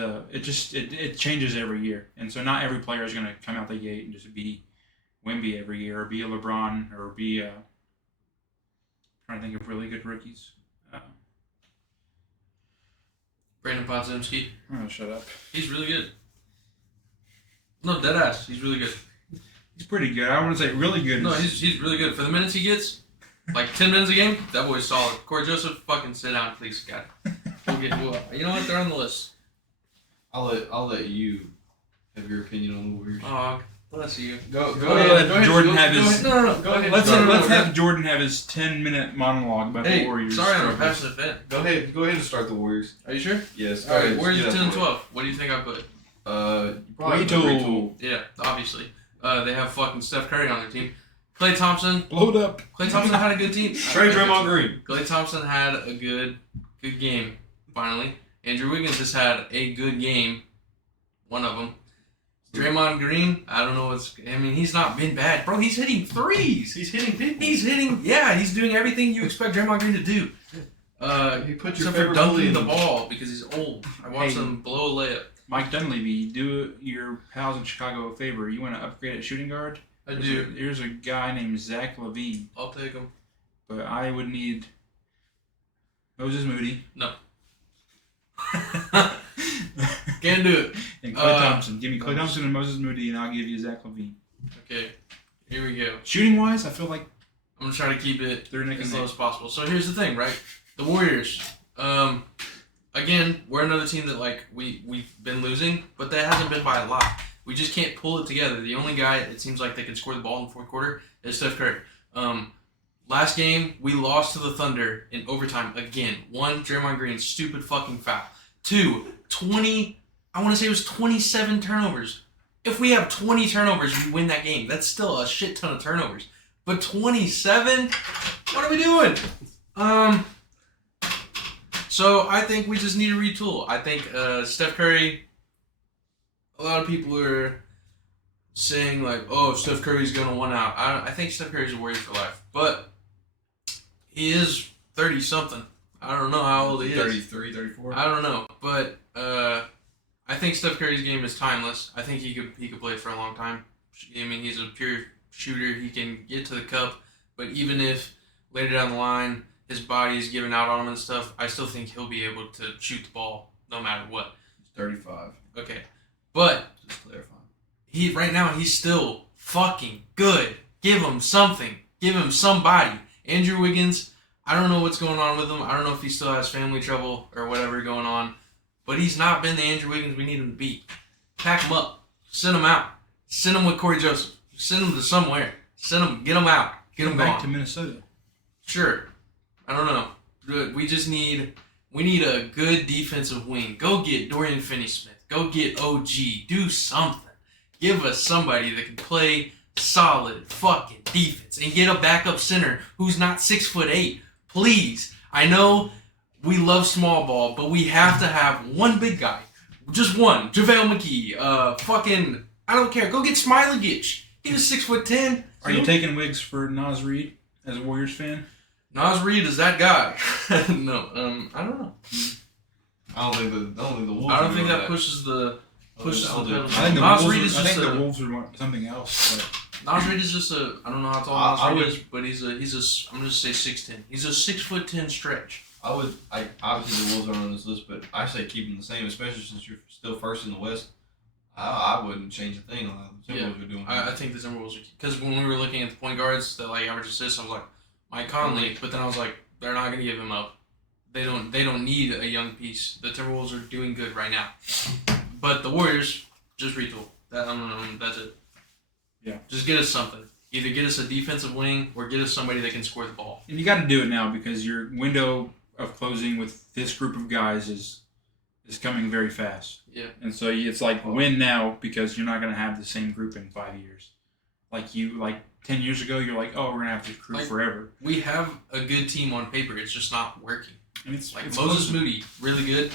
It changes every year, and so not every player is going to come out the gate and just be Wemby every year, or be a LeBron, or be a. Trying to think of really good rookies. Brandon Podziemski. Oh, shut up. He's really good. No, deadass. He's really good. He's pretty good. I wouldn't say really good. No, he's really good. For the minutes he gets, like 10 minutes a game, that boy's solid. Corey Joseph, fucking sit down, please, God. You know what? They're on the list. I'll let you have your opinion on the Warriors. Oh, bless you. Go ahead. ahead. Jordan have his. No. Go ahead. Let's have Jordan have his 10-minute monologue about the Warriors. Sorry, I'm a passionate fan. Go ahead and start the Warriors. Are you sure? Yes. All right, Warriors 10 and 12. What do you think I put? Probably Retool. Yeah, obviously. They have fucking Steph Curry on their team. Klay Thompson. Blowed up. Klay Thompson had a good team. Trade Draymond Green. Klay Thompson had a good game, finally. Andrew Wiggins has had a good game. One of them. Draymond Green, I don't know he's not been bad. Bro, he's hitting threes. He's hitting people. He's doing everything you expect Draymond Green to do. He put your except for favorite dunking the bully ball because he's old. I watched him blow a layup. Mike Dunleavy, do your pals in Chicago a favor. You want to upgrade at shooting guard? I do. Here's a guy named Zach LaVine. I'll take him. But I would need Moses Moody. No. Can't do it. And Klay Thompson. Give me Klay Thompson and Moses Moody, and I'll give you Zach LaVine. Okay, here we go. Shooting wise, I feel like I'm gonna try to keep it they're as low as possible. So here's the thing, right? The Warriors. Again, we're another team that we've been losing, but that hasn't been by a lot. We just can't pull it together. The only guy it seems like that can score the ball in the fourth quarter is Steph Curry. Last game we lost to the Thunder in overtime again. 1, Draymond Green's stupid fucking foul. 2, 20. I want to say it was 27 turnovers. If we have 20 turnovers, we win that game. That's still a shit ton of turnovers. But 27? What are we doing? So I think we just need to retool. I think Steph Curry, a lot of people are saying oh, Steph Curry's going to one out. I think Steph Curry's a Warrior for life. But he is 30-something. I don't know how old he is. 33, 34. I don't know. But I think Steph Curry's game is timeless. I think he could play for a long time. I mean, he's a pure shooter. He can get to the cup. But even if later down the line his body's giving out on him and stuff, I still think he'll be able to shoot the ball no matter what. He's 35. Okay. But Just clarifying. right now he's still fucking good. Give him something. Give him somebody. Andrew Wiggins, I don't know what's going on with him. I don't know if he still has family trouble or whatever going on. But he's not been the Andrew Wiggins we need him to be. Pack him up. Send him out. Send him with Corey Joseph. Send him to somewhere. Get him out. Get him back gone. to Minnesota. Sure. I don't know. We just need a good defensive wing. Go get Dorian Finney-Smith. Go get OG. Do something. Give us somebody that can play solid fucking defense and get a backup center who's not 6'8". Please. I know we love small ball, but we have to have one big guy. Just one. JaVale McGee. Fucking, I don't care. Go get Smiley-Gitch. He was 6'10". Are you taking Wiggs for Nas Reed as a Warriors fan? Nas Reed is that guy. No, I don't know. I don't think the Wolves. I don't think that pushes the pedal. I think the Nas Wolves. Reed is I just think the Wolves would want something else. But Nas Reed is just I don't know how tall I Nas Reed would- is, but he's I'm gonna say 6'10". He's a 6'10" stretch. Obviously the Wolves aren't on this list, but I say keep them the same, especially since you're still first in the West. I wouldn't change a thing on how the Timberwolves are doing. I think the Timberwolves are, because when we were looking at the point guards that average assists, I was like Mike Conley, but then I was like they're not gonna give him up. They don't need a young piece. The Timberwolves are doing good right now, but the Warriors just retool. That's it. Yeah. Just get us something. Either get us a defensive wing or get us somebody that can score the ball. and you got to do it now because your window of closing with this group of guys is coming very fast. Yeah. And so it's like win now because you're not going to have the same group in 5 years. Like 10 years ago, you're like, oh, we're going to have this crew forever. We have a good team on paper. It's just not working. And it's Moses closing. Moody, really good.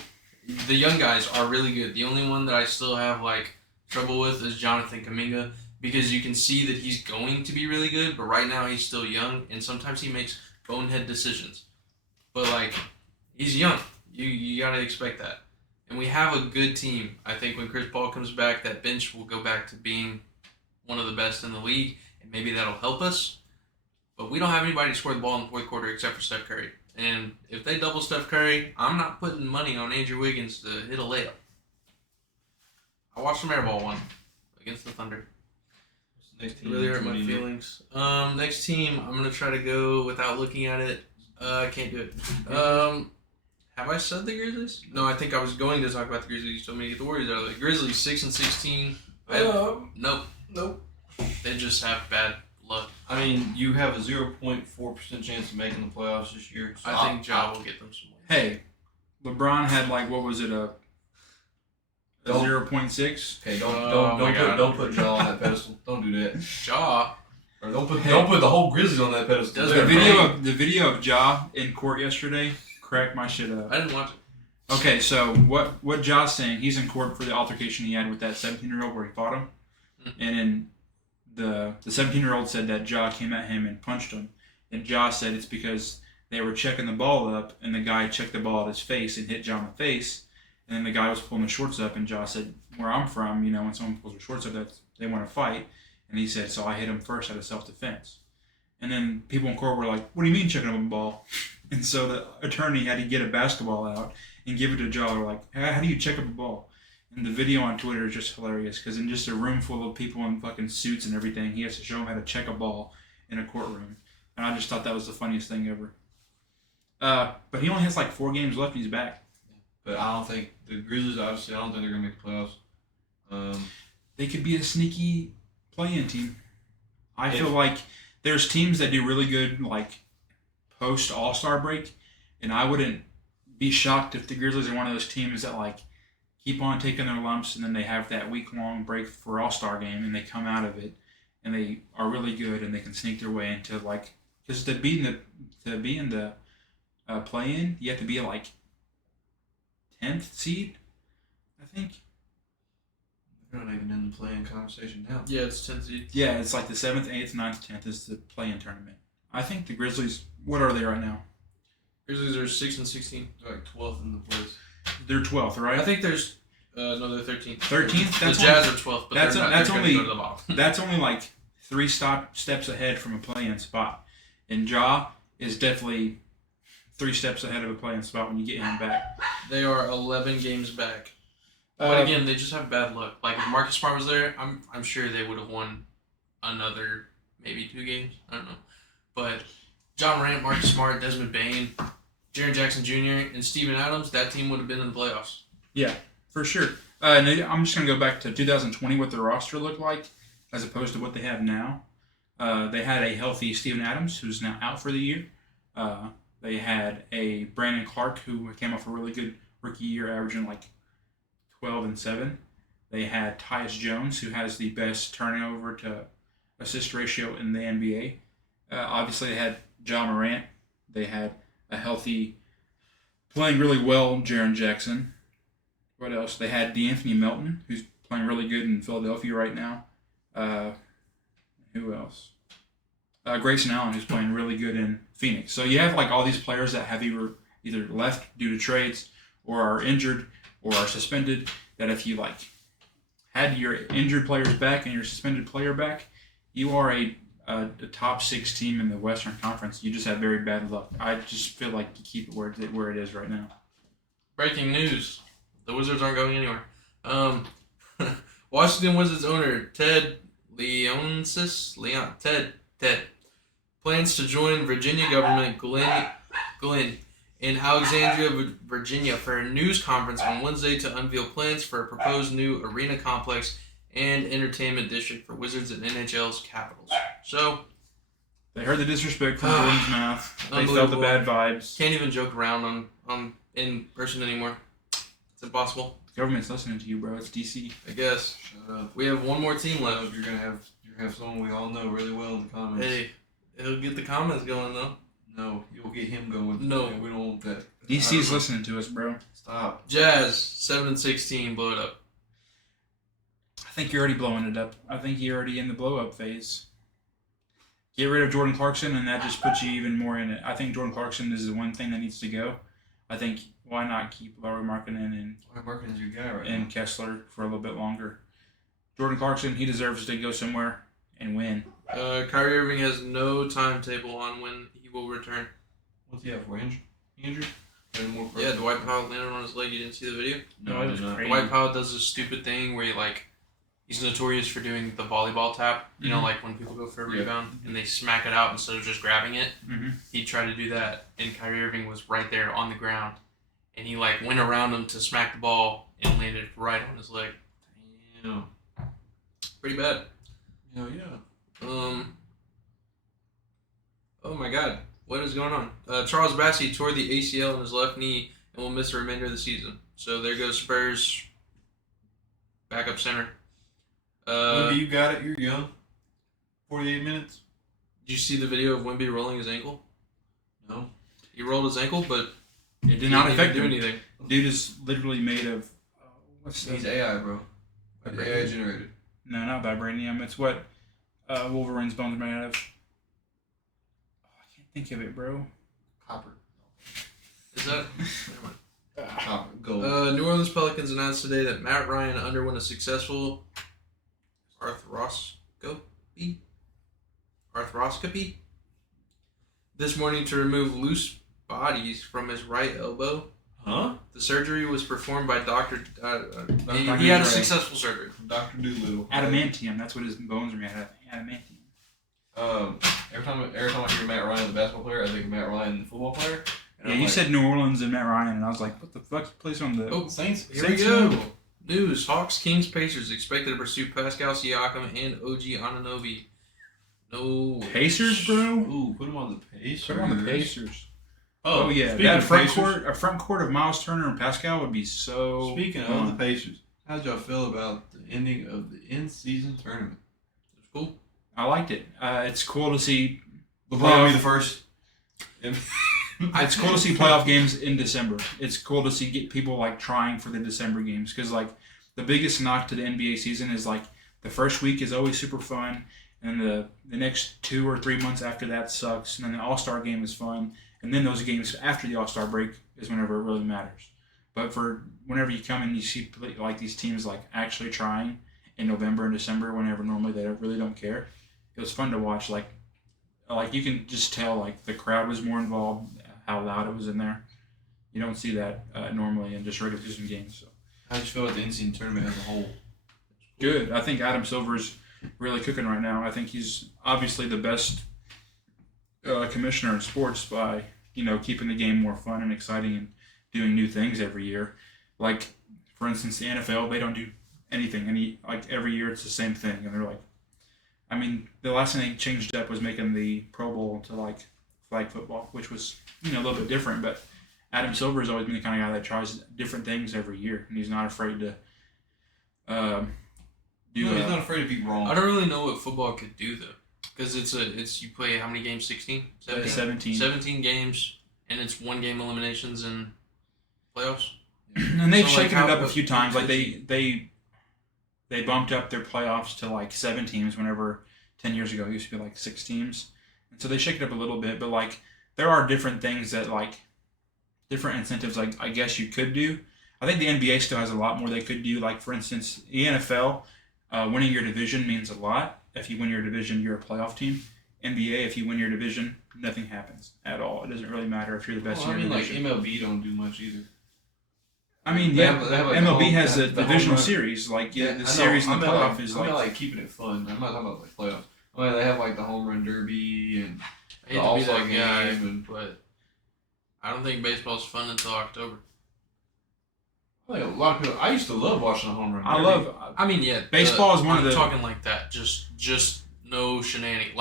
the young guys are really good. The only one that I still have like trouble with is Jonathan Kaminga because you can see that he's going to be really good, but right now he's still young and sometimes he makes bonehead decisions. But like he's young. You gotta expect that. And we have a good team. I think when Chris Paul comes back, that bench will go back to being one of the best in the league, and maybe that'll help us. But we don't have anybody to score the ball in the fourth quarter except for Steph Curry. And if they double Steph Curry, I'm not putting money on Andrew Wiggins to hit a layup. I watched some airball one against the Thunder. Next It really hurt my feelings. Next team, I'm gonna try to go without looking at it. I can't do it. Have I said the Grizzlies? No, I think I was going to talk about the Grizzlies. You told me to get the Warriors out of the Grizzlies 6-16. Nope. They just have bad luck. I mean, you have a 0.4% chance of making the playoffs this year. So I think Ja will get them some wins. Hey, LeBron had like what was it a Don't- 0.6? Okay, Oh my God. don't put Ja on that pedestal. Don't do that. Ja. Or don't put the whole Grizzlies on that pedestal. Does The it- video of Ja in court yesterday cracked my shit up. I didn't watch it. Okay, so what Ja's saying, he's in court for the altercation he had with that 17-year-old where he fought him. And then the 17-year-old said that Ja came at him and punched him. And Ja said it's because they were checking the ball up and the guy checked the ball at his face and hit Ja in the face. And then the guy was pulling the shorts up and Ja said, where I'm from, when someone pulls their shorts up, they want to fight. And he said, so I hit him first out of self-defense. And then people in court were like, what do you mean checking up a ball? And so the attorney had to get a basketball out and give it to Ja. They're like, how do you check up a ball? And the video on Twitter is just hilarious because in just a room full of people in fucking suits and everything, he has to show them how to check a ball in a courtroom. And I just thought that was the funniest thing ever. But he only has like 4 games left and he's back. But I don't think the Grizzlies. Obviously, I don't think they're gonna make the playoffs. They could be a sneaky play-in team. I If- feel like there's teams that do really good like post All-Star break, and I wouldn't be shocked if the Grizzlies are one of those teams that like keep on taking their lumps and then they have that week-long break for All-Star game and they come out of it and they are really good and they can sneak their way into like because to be in the play-in you have to be like 10th seed, I think. They're not even in the playing conversation now. Yeah, it's 10 seed. Yeah, it's like the 7th, 8th, 9th, 10th is the play-in tournament. I think the Grizzlies, what are they right now? Grizzlies are 6-16. They're like 12th in the place. They're 12th, right? I think there's no, they're 13th. 13th? The That's Jazz are 12th, but that's they're not. that's They're only- going to go to the bottom. That's only like 3 steps ahead from a play-in spot. And Ja is definitely 3 steps ahead of a play-in spot when you get him back. They are 11 games back. But again, they just have bad luck. Like if Marcus Smart was there, I'm sure they would have won another maybe 2 games. I don't know. But John Morant, Marcus Smart, Desmond Bain, Jaren Jackson Jr., and Steven Adams, that team would have been in the playoffs. Yeah, for sure. And I'm just going to go back to 2020, what the roster looked like, as opposed to what they have now. They had a healthy Steven Adams, who's now out for the year. They had a Brandon Clark, who came off a really good rookie year, averaging like 12 and 7. They had Tyus Jones, who has the best turnover to assist ratio in the NBA. Obviously, they had Ja Morant. They had a healthy, playing really well, Jaren Jackson. What else? They had DeAnthony Melton, who's playing really good in Philadelphia right now. Who else? Grayson Allen, who's playing really good in Phoenix. So you have like all these players that have either left due to trades or are injured or are suspended. That if you like had your injured players back and your suspended player back, you are a top 6 team in the Western Conference. You just have very bad luck. I just feel like you keep it where it is right now. Breaking news: the Wizards aren't going anywhere. Washington Wizards owner Ted plans to join Virginia Governor Glenn in Alexandria, Virginia, for a news conference on Wednesday to unveil plans for a proposed new arena complex and entertainment district for Wizards and NHL's Capitals. So, They heard the disrespect from Jordan's mouth. They felt the Unbelievable. bad vibes. can't even joke around on in person anymore. It's impossible. The government's listening to you, bro. It's DC. I guess. Shut up. We have one more team left. You're gonna have someone we all know really well in the comments. Hey, it'll get the comments going though. No, you'll get him going. No. And we don't want that. DC's listening to us, bro. Stop. Jazz 7-16, blow it up. I think you're already blowing it up. I think you're already in the blow up phase. Get rid of Jordan Clarkson, and that just puts you even more in it. I think Jordan Clarkson is the one thing that needs to go. I think why not keep Lauri Markkanen Markkanen's your guy right and now. Kessler for a little bit longer. Jordan Clarkson, he deserves to go somewhere and win. Kyrie Irving has no timetable on when he will return. What's he have for injured? Yeah, Dwight Powell landed on his leg. You didn't see the video? No, I did not. crazy. Dwight Powell does this stupid thing where he's notorious for doing the volleyball tap. You know, like when people go for a rebound and they smack it out instead of just grabbing it. Mm-hmm. He tried to do that, and Kyrie Irving was right there on the ground, and he went around him to smack the ball and landed right on his leg. Damn. Pretty bad. Hell yeah. Oh my God, what is going on? Charles Bassey tore the ACL in his left knee and will miss the remainder of the season. So there goes Spurs backup center. Maybe you got it. You're young. 48 minutes. Did you see the video of Wemby rolling his ankle? No. He rolled his ankle, but It did not affect do him. anything. Dude is literally made of He's AI, bro. AI generated. No, not vibranium. It's what Wolverine's bones are made out of. Oh, I can't think of it, bro. Copper. Is that? Never mind. Copper. Gold. New Orleans Pelicans announced today that Matt Ryan underwent a successful arthroscopy this morning to remove loose bodies from his right elbow. Huh? The surgery was performed by Dr. Dr. He had a Dre. successful surgery. Dr. Doolittle. Adamantium. That's what his bones are made out of. Adamantium. Every time I hear Matt Ryan, the basketball player, I think of Matt Ryan, the football player. And Yeah, I'm you like, said New Orleans and Matt Ryan, and I was like, what the fuck? He plays on the... Oh, Saints. Here we Saints go. know. News: Hawks, Kings, Pacers expected to pursue Pascal Siakam and OG Anunoby. No. Pacers, bro? Ooh, put him on the Pacers. Put him on the Pacers. Oh, Oh, yeah. Speaking That of front Pacers, a front court of Miles Turner and Pascal would be so speaking fun. of the Pacers, how'd y'all feel about the ending of the in-season tournament? It's cool. I liked it. It's cool to see... LeBron be the first. It's cool to see playoff games in December. It's cool to see people trying for the December games because the biggest knock to the NBA season is the first week is always super fun, and the next 2 or 3 months after that sucks, and then the All-Star game is fun, and then those games after the All-Star break is whenever it really matters. But for whenever you come and you see these teams actually trying in November and December, whenever normally they really don't care, it was fun to watch. You can just tell the crowd was more involved, how loud it was in there. You don't see that normally in just regular season games. So How'd you feel about the in-season tournament as a whole? good. I think Adam Silver's really cooking right now. I think he's obviously the best commissioner in sports by keeping the game more fun and exciting and doing new things every year. For instance, the NFL, they don't do anything. Every year it's the same thing, and they're the last thing they changed up was making the Pro Bowl to flag football, which was a little bit different. But Adam Silver has always been the kind of guy that tries different things every year, and he's not afraid to He's not afraid to be wrong. I don't really know what football could do though, because you play how many games? 16? 17. 17 games, and it's 1 game eliminations and playoffs. And they've So, shaken how- it up a few times. what- They bumped up their playoffs to 7 teams. Whenever 10 years ago it used to be 6 teams, and so they shake it up a little bit. But there are different things that different incentives. I guess you could do. I think the NBA still has a lot more they could do. For instance, the NFL, winning your division means a lot. If you win your division, you're a playoff team. NBA, if you win your division, nothing happens at all. It doesn't really matter if you're the best in your division. MLB don't do much either. They have, MLB has a the home divisional run. series. The I know, series in the I'm playoff is not keeping it fun. I'm not talking about playoffs. They have the home run derby and I hate the to be All-Star that game. guy, And but I don't think baseball's fun until October. a lot of people. I used to love watching a home run derby. I love. I mean, yeah, Baseball is one of I'm the- talking like that. Just no shenanigans.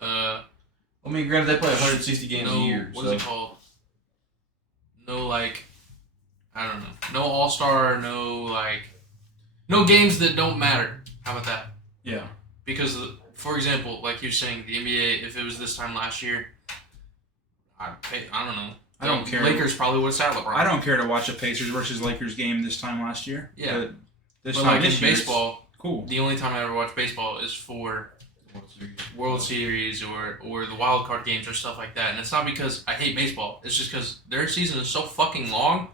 Granted, they play 160 games no, a year. what is it called? No, I don't know. No All-Star, no games that don't matter. How about that? Yeah. Because, for example, like you're saying, the NBA, if it was this time last year, I don't know, I don't care. Lakers probably would have sat LeBron. I don't care to watch a Pacers versus Lakers game this time last year. Yeah. But this But time like in this year, it's baseball, cool. the only time I ever watch baseball is for World Series or the wild card games or stuff like that. And it's not because I hate baseball. It's just because their season is so fucking long,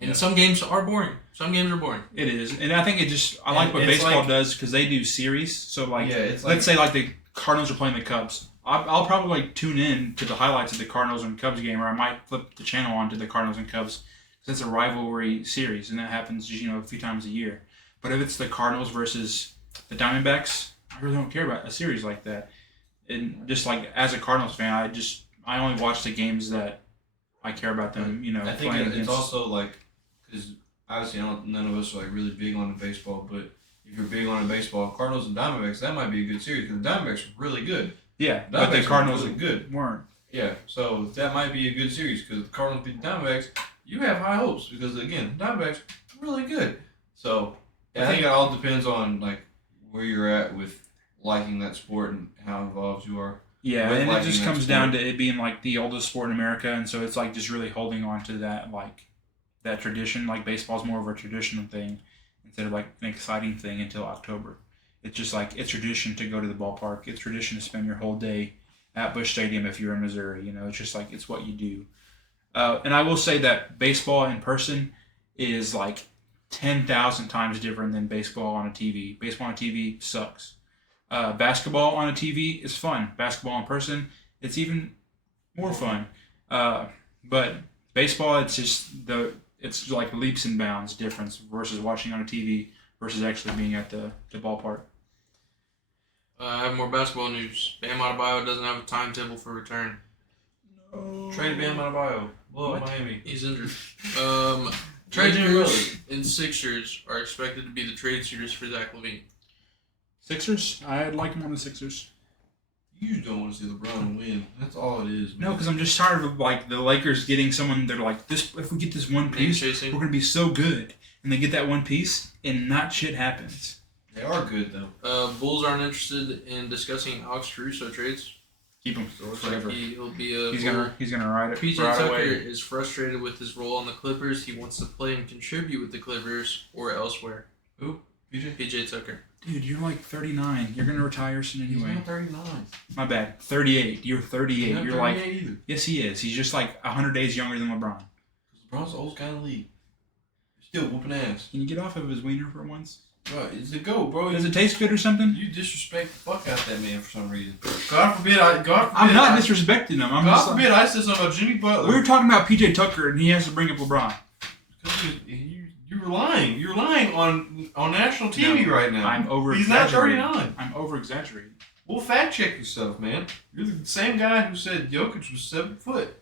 and some games are boring. Some games are boring. It is, and I think I like what baseball does because they do series. So like, let's say like the Cardinals are playing the Cubs. I'll probably like tune in to the highlights of the Cardinals and Cubs game, or I might flip the channel on to the Cardinals and Cubs because it's a rivalry series, and that happens a few times a year. But if it's the Cardinals versus the Diamondbacks, I really don't care about a series like that. And just like as a Cardinals fan, I only watch the games that I care about them. I think it's also like because obviously none of us are like really big on the baseball, but if you're big on the baseball, Cardinals and Diamondbacks, that might be a good series because the Diamondbacks are really good. Yeah, but the Cardinals really good. Weren't. Yeah, so that might be a good series because the Cardinals beat the Diamondbacks. You have high hopes because again, the Diamondbacks are really good. So I think it all depends on like where you're at with liking that sport and how involved you are. Yeah, and it just comes down to it being like the oldest sport in America, and so it's like just really holding on to that that tradition. Like baseball's more of a traditional thing instead of like an exciting thing until October. It's just like it's tradition to go to the ballpark. It's tradition to spend your whole day at Busch Stadium if you're in Missouri. It's just like it's what you do. And I will say that baseball in person is like 10,000 times different than baseball on a TV. Baseball on a TV sucks. Basketball on a TV is fun. Basketball in person, it's even more fun. But baseball, it's like leaps and bounds difference versus watching on a TV versus actually being at the ballpark. I have more basketball news. Bam Adebayo doesn't have a timetable for return. No. Trade Bam Adebayo. Blow up What? Miami. He's injured. Lakers and Sixers are expected to be the trade suitors for Zach LaVine. Sixers? I'd like him on the Sixers. You just don't want to see LeBron win. That's all it is. No, because I'm just tired of like the Lakers getting someone. They're like, this. If we get this one piece, chasing. we're gonna be so good. And they get that one piece, and not shit happens. They are good though. Bulls aren't interested in discussing Alex Caruso trades. Keep him So it's forever. like he'll be a. He's gonna ride it. PJ right Tucker away. is frustrated with his role on the Clippers. He wants to play and contribute with the Clippers or elsewhere. Who? PJ Tucker. Dude, you're like 39. You're gonna retire soon anyway. He's not 39. My bad. 38. You're 38. He's not You're 38 like. either. Yes, he is. He's just like 100 days younger than LeBron. LeBron's the oldest guy in the league. Still whooping ass. Can you get off of his wiener for once? Bro, it's a go, bro. Does it taste good or something? You disrespect the fuck out that man for some reason. God forbid, I'm not disrespecting him. I'm God just forbid I said something about Jimmy Butler. we were talking about PJ Tucker, and he has to bring up LeBron. You're lying. You're lying on national TV right now. I'm over. He's not 39. I'm over exaggerating. We'll fact check yourself, man. You're the same guy who said Jokic was 7 foot.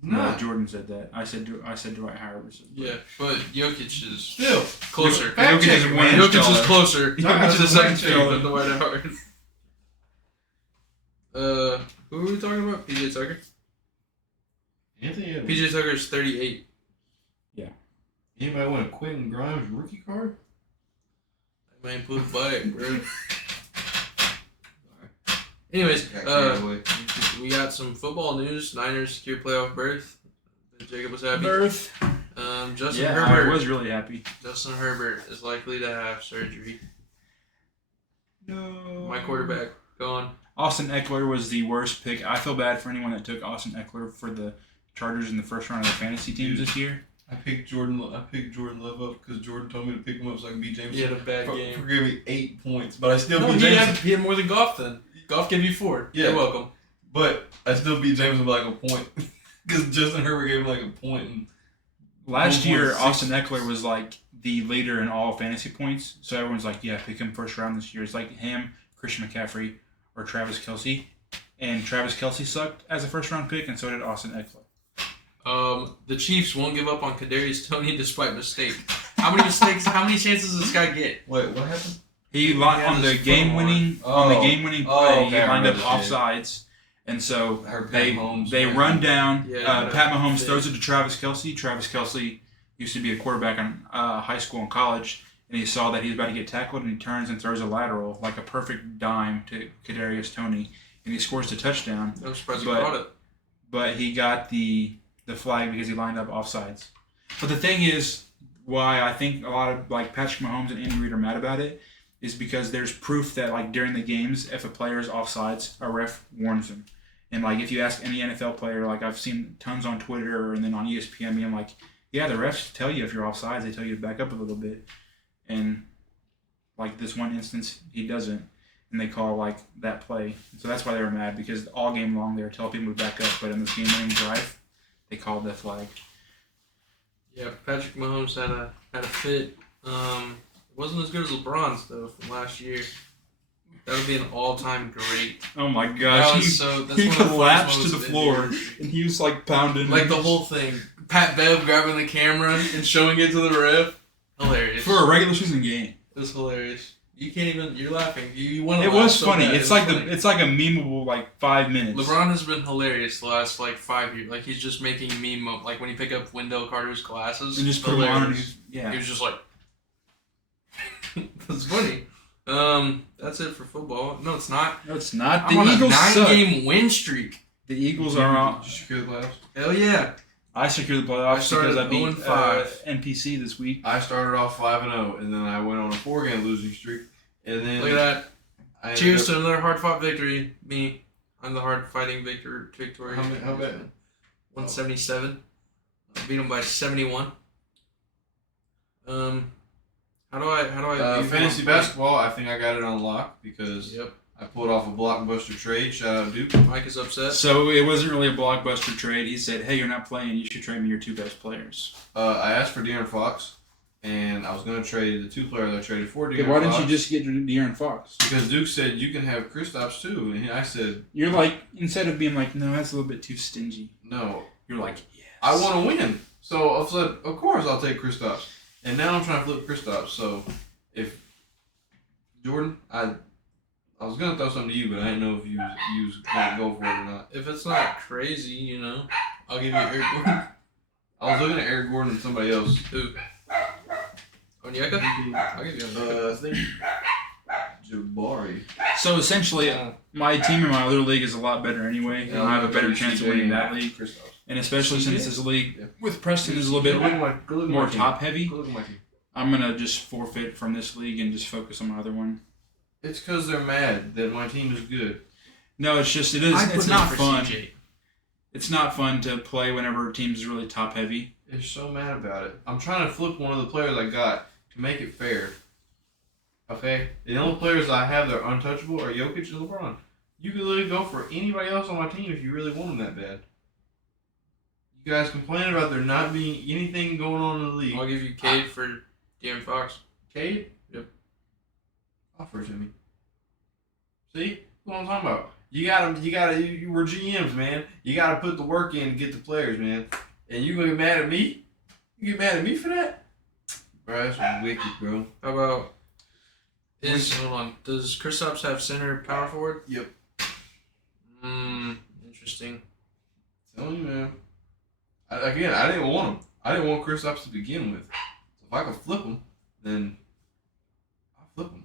No, Jordan said that. I said Dwight Howard said that. Yeah, but Jokic is Still closer. Fact Jokic check is it, one man. inch Jokic is taller. closer Jokic to the is second one field taller. than Dwight Howard. Who are we talking about? PJ Tucker? Anthony Edwards. PJ Tucker is 38. Anybody want a Quentin Grimes rookie card? That man put bike, bro. Anyways, Got carried away. we got some football news. Niners secure playoff berth. Jacob was happy. Birth. Justin Yeah, Herbert. I was really happy. Justin Herbert is likely to have surgery. No. My quarterback gone. Austin Eckler was the worst pick. I feel bad for anyone that took Austin Eckler for the Chargers in the first round of the fantasy teams this year. I picked Jordan Love up because Jordan told me to pick him up so I can beat Jameson. He had a bad game. For giving me 8 points, but I still No, beat he Jameson. had more than Goff then. Goff gave you 4. Yeah. You're welcome. But I still beat Jameson by like a point because Justin Herbert gave him like a point. And Last year, 1.6. Austin Eckler was like the leader in all fantasy points. So everyone's like, yeah, pick him first round this year. It's like him, Christian McCaffrey, or Travis Kelce. And Travis Kelce sucked as a first round pick, and so did Austin Eckler. The Chiefs won't give up on Kadarius Toney despite mistake. How many mistakes? How many chances does this guy get? wait, what happened? He had on the his game foot winning on. on the game winning play. Oh, He okay, I lined up remember that. offsides, and so I heard they Pat Mahomes run down. Yeah, Pat Mahomes yeah. throws it to Travis Kelce. Travis Kelce used to be a quarterback in high school and college, and he saw that he was about to get tackled, and he turns and throws a lateral like a perfect dime to Kadarius Toney, and he scores the touchdown. I'm surprised you But- caught it. But he got the the flag because he lined up offsides. But the thing is, why I think a lot of like Patrick Mahomes and Andy Reid are mad about it is because there's proof that like during the games, if a player is offsides, a ref warns him. And like if you ask any NFL player, like I've seen tons on Twitter and then on ESPN, I'm like, yeah, the refs tell you if you're offsides, they tell you to back up a little bit. And like this one instance, he doesn't, and they call like that play. So that's why they were mad, because all game long they were telling people to back up, but in this game-winning drive, they called that flag. Yeah, Patrick Mahomes had a fit. Wasn't as good as LeBron's though from last year. That would be an all-time great. Oh my gosh! He collapsed to the floor, and he was like pounding. Like the whole thing. Pat Bev grabbing the camera and showing it to the ref. Hilarious. For a regular season game. It was hilarious. You can't even. You're laughing. You want to. It was funny. It's like it's like a memeable like 5 minutes. LeBron has been hilarious the last like 5 years. Like he's just making meme like when you pick up Wendell Carter's glasses and just put them on. Yeah. He was just like. That's funny. That's it for football. No, it's not. No, it's not. The Eagles suck. 9-game win streak. The Eagles are on. Did you secure the playoffs? Hell yeah. I secured the playoffs because I beat NPC this week. I started off 5-0, and then I went on a 4-game losing streak. And then look at that! Cheers to another hard-fought victory. Me, I'm the hard-fighting victor. How bad? 177. I beat them by 71. How do I? Fantasy basketball. I think I got it on lock because I pulled off a blockbuster trade. Shout out Duke. Mike is upset. So it wasn't really a blockbuster trade. He said, "Hey, you're not playing. You should trade me your 2 best players." I asked for De'Aaron Fox, and I was going to trade the 2 players I traded for De'Aaron Fox. Why didn't you just get De'Aaron Fox? Because Duke said you can have Kristaps too, and I said, "You're like instead of being like, no, that's a little bit too stingy." No, you're like, yes. I want to win, so I said, of course I'll take Kristaps. And now I'm trying to flip Kristaps. So if Jordan, I was gonna throw something to you, but I didn't know if you was gonna go for it or not. If it's not crazy, I'll give you Eric Gordon. I was looking at Eric Gordon and somebody else. Who? Onyeka? I'll give you Onyeka. I think Jabari. So essentially, my team in my other league is a lot better anyway, and I have a better chance of winning that league. And especially since this league with Preston is a little bit more top heavy, I'm gonna just forfeit from this league and just focus on my other one. It's because they're mad that my team is good. No, it's just it's not fun. It's not fun to play whenever a team's really top heavy. They're so mad about it. I'm trying to flip one of the players I got to make it fair. Okay? The only players I have that are untouchable are Jokic and LeBron. You could literally go for anybody else on my team if you really want them that bad. You guys complain about there not being anything going on in the league. I'll give you Cade for De'Aaron Fox. Cade? Yep. Offer it to me. See? What I'm talking about. You were GMs, man. You gotta put the work in to get the players, man. And you gonna get mad at me? You get mad at me for that? Bro, that's wicked, bro. How about hold on. Does Kristaps have center power forward? Yep. Interesting. Telling you, man. I didn't want him. I didn't want Kristaps to begin with. So if I can flip him, then I'll flip him.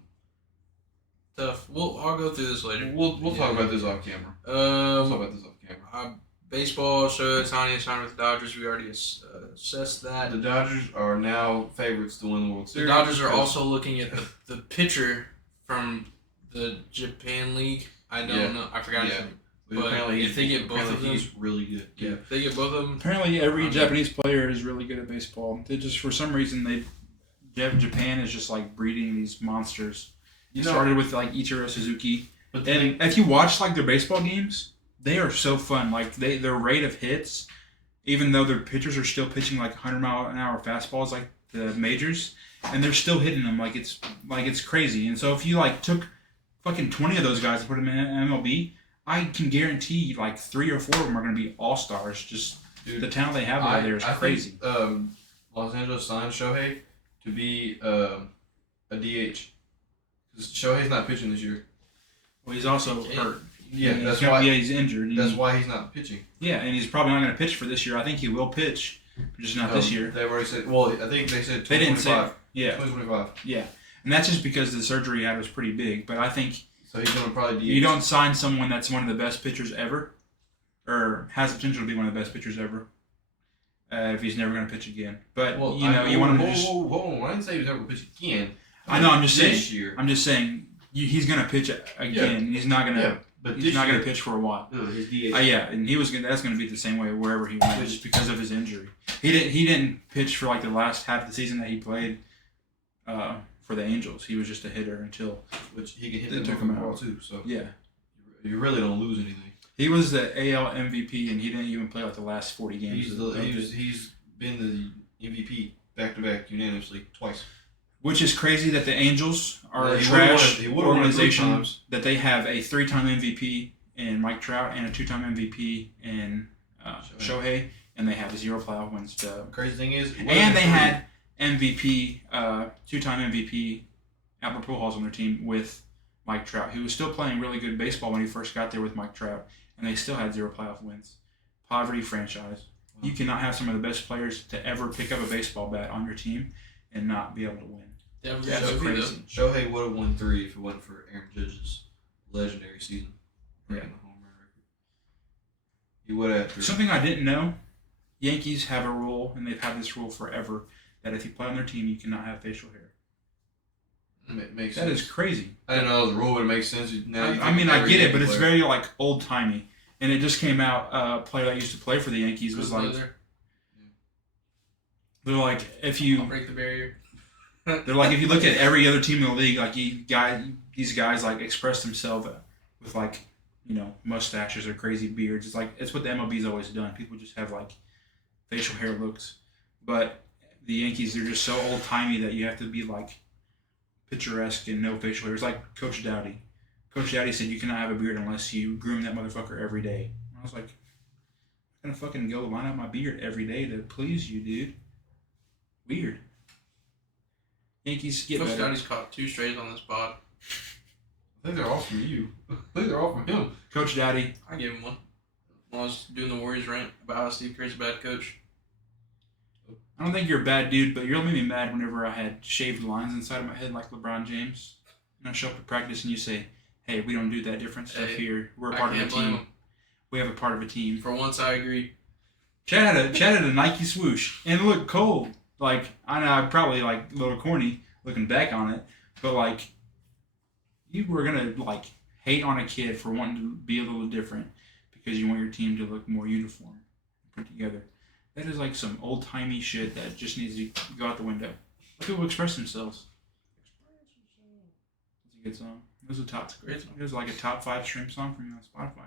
Tough. I'll go through this later. We'll talk about this off camera. We'll talk about this off camera. Baseball, Shohei Ohtani signed with the Dodgers. We already assessed that. The Dodgers are now favorites to win the World Series. The Dodgers are also looking at the pitcher from the Japan League. I don't know. I forgot his name. But apparently if they get both of them, he's really good. Yeah, if they get both of them. Apparently, every Japanese player is really good at baseball. They just, for some reason, Japan is just like breeding these monsters. It started with like Ichiro Suzuki, and if you watch like their baseball games, they are so fun. Like their rate of hits, even though their pitchers are still pitching like 100-mile-an-hour fastballs like the majors, and they're still hitting them like it's crazy. And so if you like took fucking 20 of those guys and put them in MLB, I can guarantee like 3 or 4 of them are going to be all-stars. Just the talent they have over there is crazy. Think, Los Angeles signed Shohei to be a DH. Because Shohei's not pitching this year. Well, he's also hurt. Yeah, that's why he's injured. That's why he's not pitching. Yeah, and he's probably not going to pitch for this year. I think he will pitch, but just not this year. They've already said. Well, I think they said 2025. They didn't say. Yeah. 2025. Yeah, and that's just because the surgery he had was pretty big. But I think so. He's going to probably DH. You don't sign someone that's one of the best pitchers ever, or has the potential to be one of the best pitchers ever. if he's never going to pitch again. But Well, you want him to just. Hold on. I didn't say he was never going to pitch again. I know. I'm just saying. This year. I'm just saying he's going to pitch again. He's not going to. Yeah, but He's not going to pitch for a while. No, his DH. Yeah, and that's going to be the same way wherever he went, just because of his injury. He didn't pitch for like the last half of the season that he played for the Angels. He was just a hitter until Which he can hit they that took him ball out. too. So Yeah, you really don't lose anything. he was the AL MVP, and he didn't even play like the last 40 games. He's been the MVP back to back unanimously twice. Which is crazy that the Angels are a He trash would've won it 3 organization. times. That they have a 3-time MVP in Mike Trout and a 2-time MVP in Shohei, and they have 0 playoff wins. The crazy thing is, And they had MVP, 2-time MVP, Albert Pujols on their team with Mike Trout, who was still playing really good baseball when he first got there with Mike Trout, and they still had 0 playoff wins. Poverty franchise. You cannot have some of the best players to ever pick up a baseball bat on your team and not be able to win. That's crazy. Shohei would have won 3 if it wasn't for Aaron Judge's legendary season. Yeah. The home run record. He would have. Something I didn't know, Yankees have a rule, and they've had this rule forever, that if you play on their team, you cannot have facial hair. Makes That sense. is crazy. I didn't know the rule would make sense. Now I mean, I get it, but it's very like old timey. And it just came out. A player that used to play for the Yankees was like, they're like, if I'll you, break the barrier. they're like, if you look at every other team in the league, like these guys like express themselves with like, mustaches or crazy beards. It's like it's what the MLB's always done. People just have like facial hair looks, but the Yankees, they're just so old timey that you have to be like picturesque and no facial hair. It's like Coach Dowdy. Coach Dowdy said you cannot have a beard unless you groom that motherfucker every day. And I was like, I'm gonna fucking go line up my beard every day to please you, dude. Weird. Yankees get Coach better. Dowdy's caught 2 strays on this pod. I think they're all from you. I think they're all from him. Coach Dowdy. I gave him one when I was doing the Warriors rant about how Steve Kerr's a bad coach. I don't think you're a bad dude, but you're made me mad whenever I had shaved lines inside of my head like LeBron James. And I show up to practice and you say, hey, we don't do that different stuff here. We're a part of a team. We have a part of a team. For once, I agree. Chad had a Nike swoosh, and it looked cold. Like, I know I'm probably like a little corny looking back on it, but like, you were gonna like hate on a kid for wanting to be a little different because you want your team to look more uniform, put together. That is like some old timey shit that just needs to go out the window. Let people express themselves. It's a good song. It was a top. Great song. It was like a top 5 stream song for me on Spotify.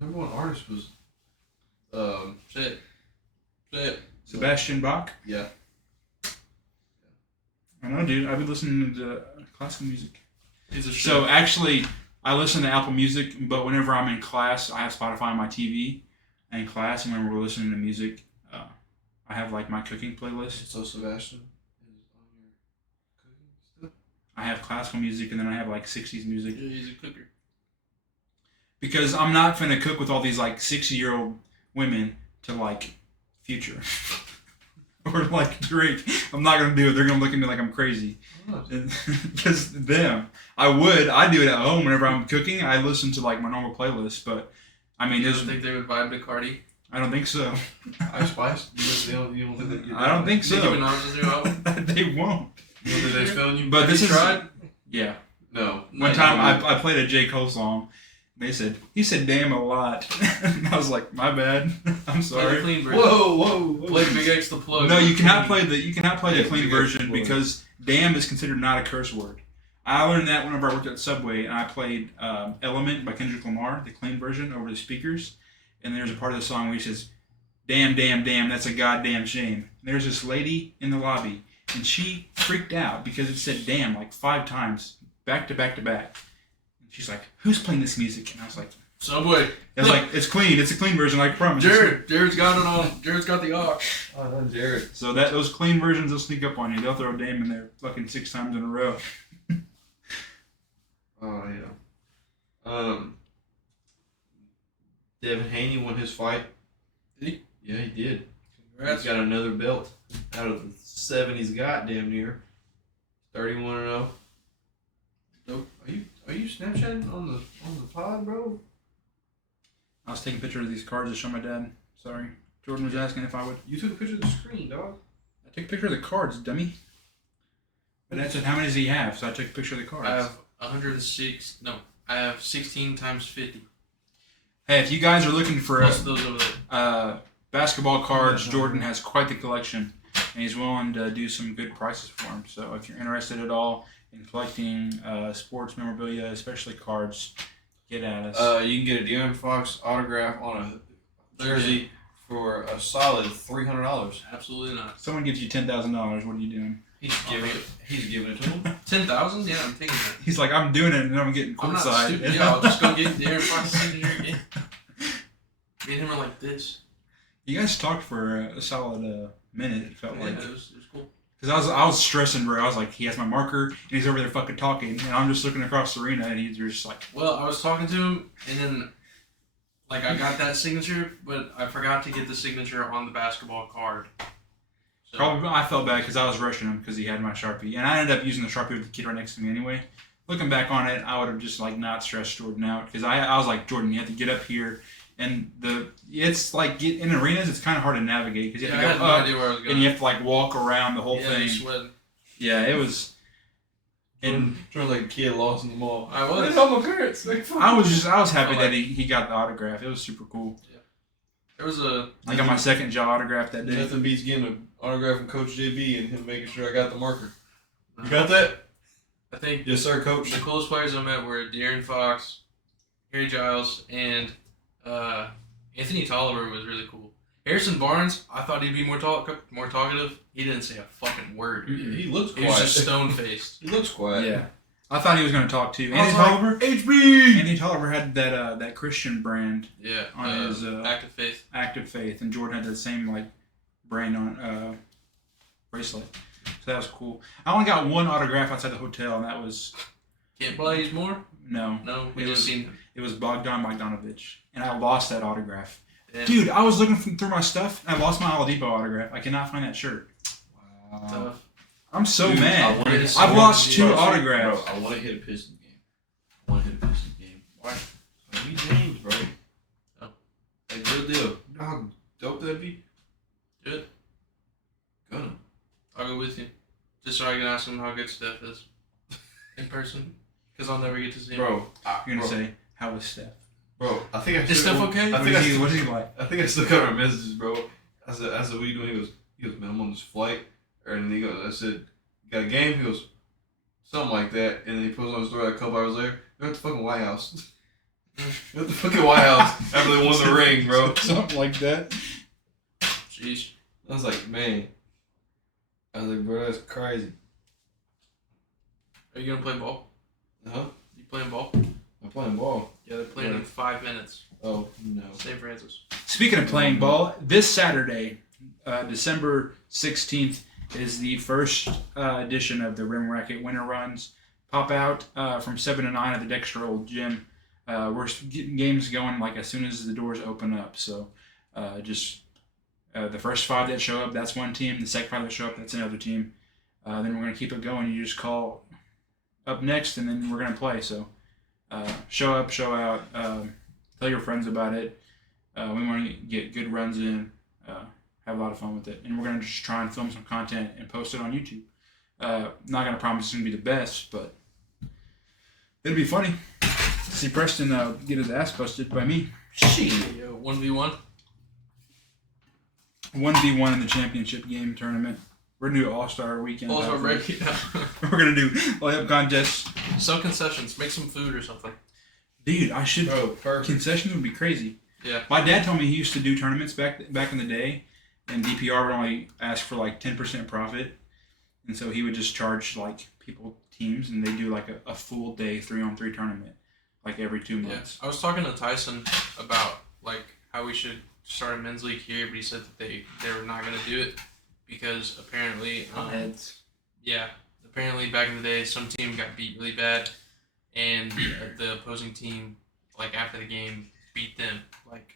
Number 1 artist was Shit. Sebastian Bach. Yeah. I know, dude. I've been listening to classical music. He's a So actually, I listen to Apple Music, but whenever I'm in class, I have Spotify on my TV in class, and when we're listening to music, I have like my cooking playlist. So Sebastian is on your cooking stuff? I have classical music, and then I have like 60s music. Yeah, he's a cooker. Because I'm not finna cook with all these like 60-year-old women to like Future or like Drake. I'm not gonna do it. They're gonna look at me like I'm crazy. Because them, I do it at home whenever I'm cooking. I listen to like my normal playlist, but I mean, You don't think they would vibe to Cardi? I don't think so. Ice Spice? You don't think that? I don't think so. Nicki Minaj is their album? They won't. You don't think that's feeling you? But Have this you is tried? yeah. No. One time I played a J. Cole song. He said damn a lot. And I was like, my bad. I'm Play the sorry. clean version. Whoa. Play Big X the Plug. No, you cannot play the clean Big version X the Plug. because damn is considered not a curse word. I learned that whenever I worked at Subway and I played Element by Kendrick Lamar, the clean version, over the speakers. And there's a part of the song where he says, damn, that's a goddamn shame. And there's this lady in the lobby, and she freaked out because it said damn like 5 times, back to back to back. And she's like, who's playing this music? And I was like, Subway. it's like, it's clean. It's a clean version, I promise. Jared's got it on. Jared's got the aux. Oh, that's Jared. So those clean versions will sneak up on you. They'll throw damn in there fucking 6 times in a row. Oh, yeah. Devin Haney won his fight. Did he? Yeah, he did. Congrats. He's got another belt out of the 7 he's got, damn near. 31-0. Dope. Are you Snapchatting on the pod, bro? I was taking pictures of these cards to show my dad. Sorry. Jordan was asking if I would. You took a picture of the screen, dog. I took a picture of the cards, dummy. But that said, how many does he have? So I took a picture of the cards. I have 106. No, I have 16 times 50. Hey, if you guys are looking for Plus those over there. basketball cards, Jordan has quite the collection, and he's willing to do some good prices for them. So if you're interested at all in collecting sports memorabilia, especially cards, get at us. You can get a De'Aaron Fox autograph on a jersey for a solid $300. Absolutely not. Someone gives you $10,000. What are you doing? He's giving it to him. 10,000? Yeah, I'm taking that. He's like, I'm doing it, and I'm getting I'm not courtside. stupid. Yeah, I'll just go get De'Aaron Fox signature again. Me and him are like this. You guys talked for a solid minute. It felt Yeah, like. it was cool. Because I was stressing, bro. I was like, he has my marker, and he's over there fucking talking, and I'm just looking across the arena, and he's just like. Well, I was talking to him, and then, like, I got that signature, but I forgot to get the signature on the basketball card. So, Probably, I felt bad because I was rushing him because he had my Sharpie, and I ended up using the Sharpie with the kid right next to me anyway. Looking back on it, I would have just like not stressed Jordan out because I was like, Jordan, you have to get up here, and it's like in arenas it's kind of hard to navigate because you have I to had go no up idea where I was going. and you have to like walk around the whole yeah, thing. you're sweating. Yeah, it was. And Jordan's like a kid lost in the mall. I was. It's all my parents. Like, I was happy Oh, that he got the autograph. It was super cool. There was a. I got my second jaw autograph that day. Nothing beats getting an autograph from Coach JB and him making sure I got the marker. You got that? I think Yes, sir, Coach. the coolest players I met were De'Aaron Fox, Harry Giles, and Anthony Tolliver was really cool. Harrison Barnes, I thought he'd be more talkative. He didn't say a fucking word. Mm-mm. He looks He quiet. was just stone faced. He looks quiet. Yeah, I thought he was going to talk too. I was Anthony like, Tolliver. HB! Anthony Tolliver had that Christian brand Yeah, on his active faith. Active Faith, and Jordan had that same like brand on bracelet. So that was cool. I only got one autograph outside the hotel, and that was Can't play more? no. No, we It just was- seen him. It was Bogdan Bogdanovic, and I lost that autograph. Damn. Dude, I was looking through my stuff, and I lost my Oladipo autograph. I cannot find that shirt. Wow. Tough. I'm so Dude, mad. I I've lost two Bro, autographs. Bro, I want to hit a Pistons game. I want to hit a Pistons game. Why? We James, bro. Oh. Like, real deal. You know how dope that'd be? Do it. Gonna. I'll go with you. Just so I can ask him how good Steph is. In person. Because I'll never get to see him. Bro, You're gonna say, how was Steph? Bro, I think I Is Steph okay? I What think is I he, still, what is he like? I think I still got my messages, bro. I said, what are you doing? He goes, man, I'm on this flight. And he goes, I said, you got a game? He goes, something like that. And then he posts on his story like a couple hours later, you're at the fucking White House. You're at the fucking White House after they won the ring, bro. Something like that. Jeez. I was like, man. I was like, bro, that's crazy. Are you going to play ball? Huh? You playing ball? I'm playing ball. Yeah, they're playing in 5 minutes. Oh, no. St. Francis. Speaking of playing ball, this Saturday, December 16th, is the first edition of the Rim Racket Winter Runs. Pop out from 7 to 9 at the Dexter Old Gym. We're getting games going like as soon as the doors open up. So the first 5 that show up, that's one team. The second 5 that show up, that's another team. Then we're going to keep it going. You just call up next, and then we're going to play. So show up, show out. Tell your friends about it. We want to get good runs in. Have a lot of fun with it. And we're going to just try and film some content and post it on YouTube. Not going to promise it's going to be the best, but it'll be funny. See Preston get his ass busted by me. Shit. 1v1. 1v1 in the championship game tournament. We're going to do All-Star Weekend. Balls are afterwards. ready. We're going to do layup contests. Sell concessions. Make some food or something. Dude, I should. Bro, perfect. Concessions would be crazy. Yeah. My dad told me he used to do tournaments back in the day, and DPR would only ask for like 10% profit, and so he would just charge like people teams, and they do like a full day 3-on-3 tournament, like every 2 months. I was talking to Tyson about like how we should start a men's league here, but he said that they were not going to do it because apparently apparently back in the day some team got beat really bad, and the opposing team like after the game beat them like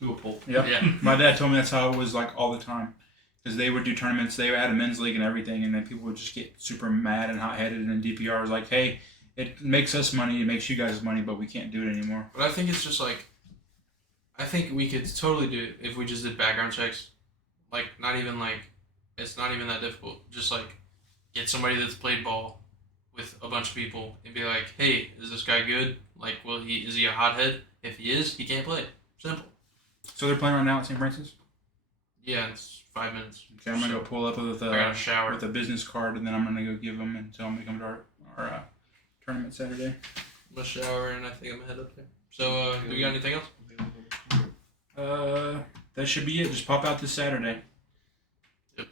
To a pulp. Yep. Yeah. My dad told me that's how it was like all the time, because they would do tournaments. They had a men's league and everything, and then people would just get super mad and hot-headed, and then DPR was like, "Hey, it makes us money, it makes you guys money, but we can't do it anymore." But I think it's just like I think we could totally do it if we just did background checks. Like, not even like, it's not even that difficult. Just like, get somebody that's played ball with a bunch of people and be like, hey, is this guy good? Like, is he a hothead? If he is, he can't play. Simple. So they're playing right now at St. Francis? Yeah, it's 5 minutes. Okay, I'm going to go pull up with I got a shower. with a business card, and then I'm going to go give them and tell them to come to our tournament Saturday. I'm going to shower, and I think I'm going to head up there. So, do we got anything else? That should be it. Just pop out this Saturday. Yep.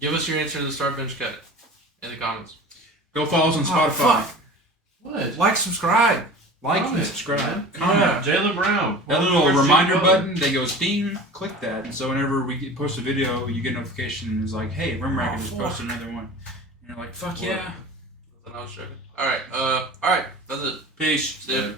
Give us your answer to the start bench cut in the comments. Go follow us on Spotify. Fuck. What? Like, subscribe. Like Comment, and subscribe. man. Comment. Yeah, Jalen Brown. That little reminder button that goes ding, click that. And so whenever we post a video, you get a notification and it's like, hey, Rim Racket just posted another one. And you're like, fuck yeah. I was joking. Alright, that's it. Peace. See ya.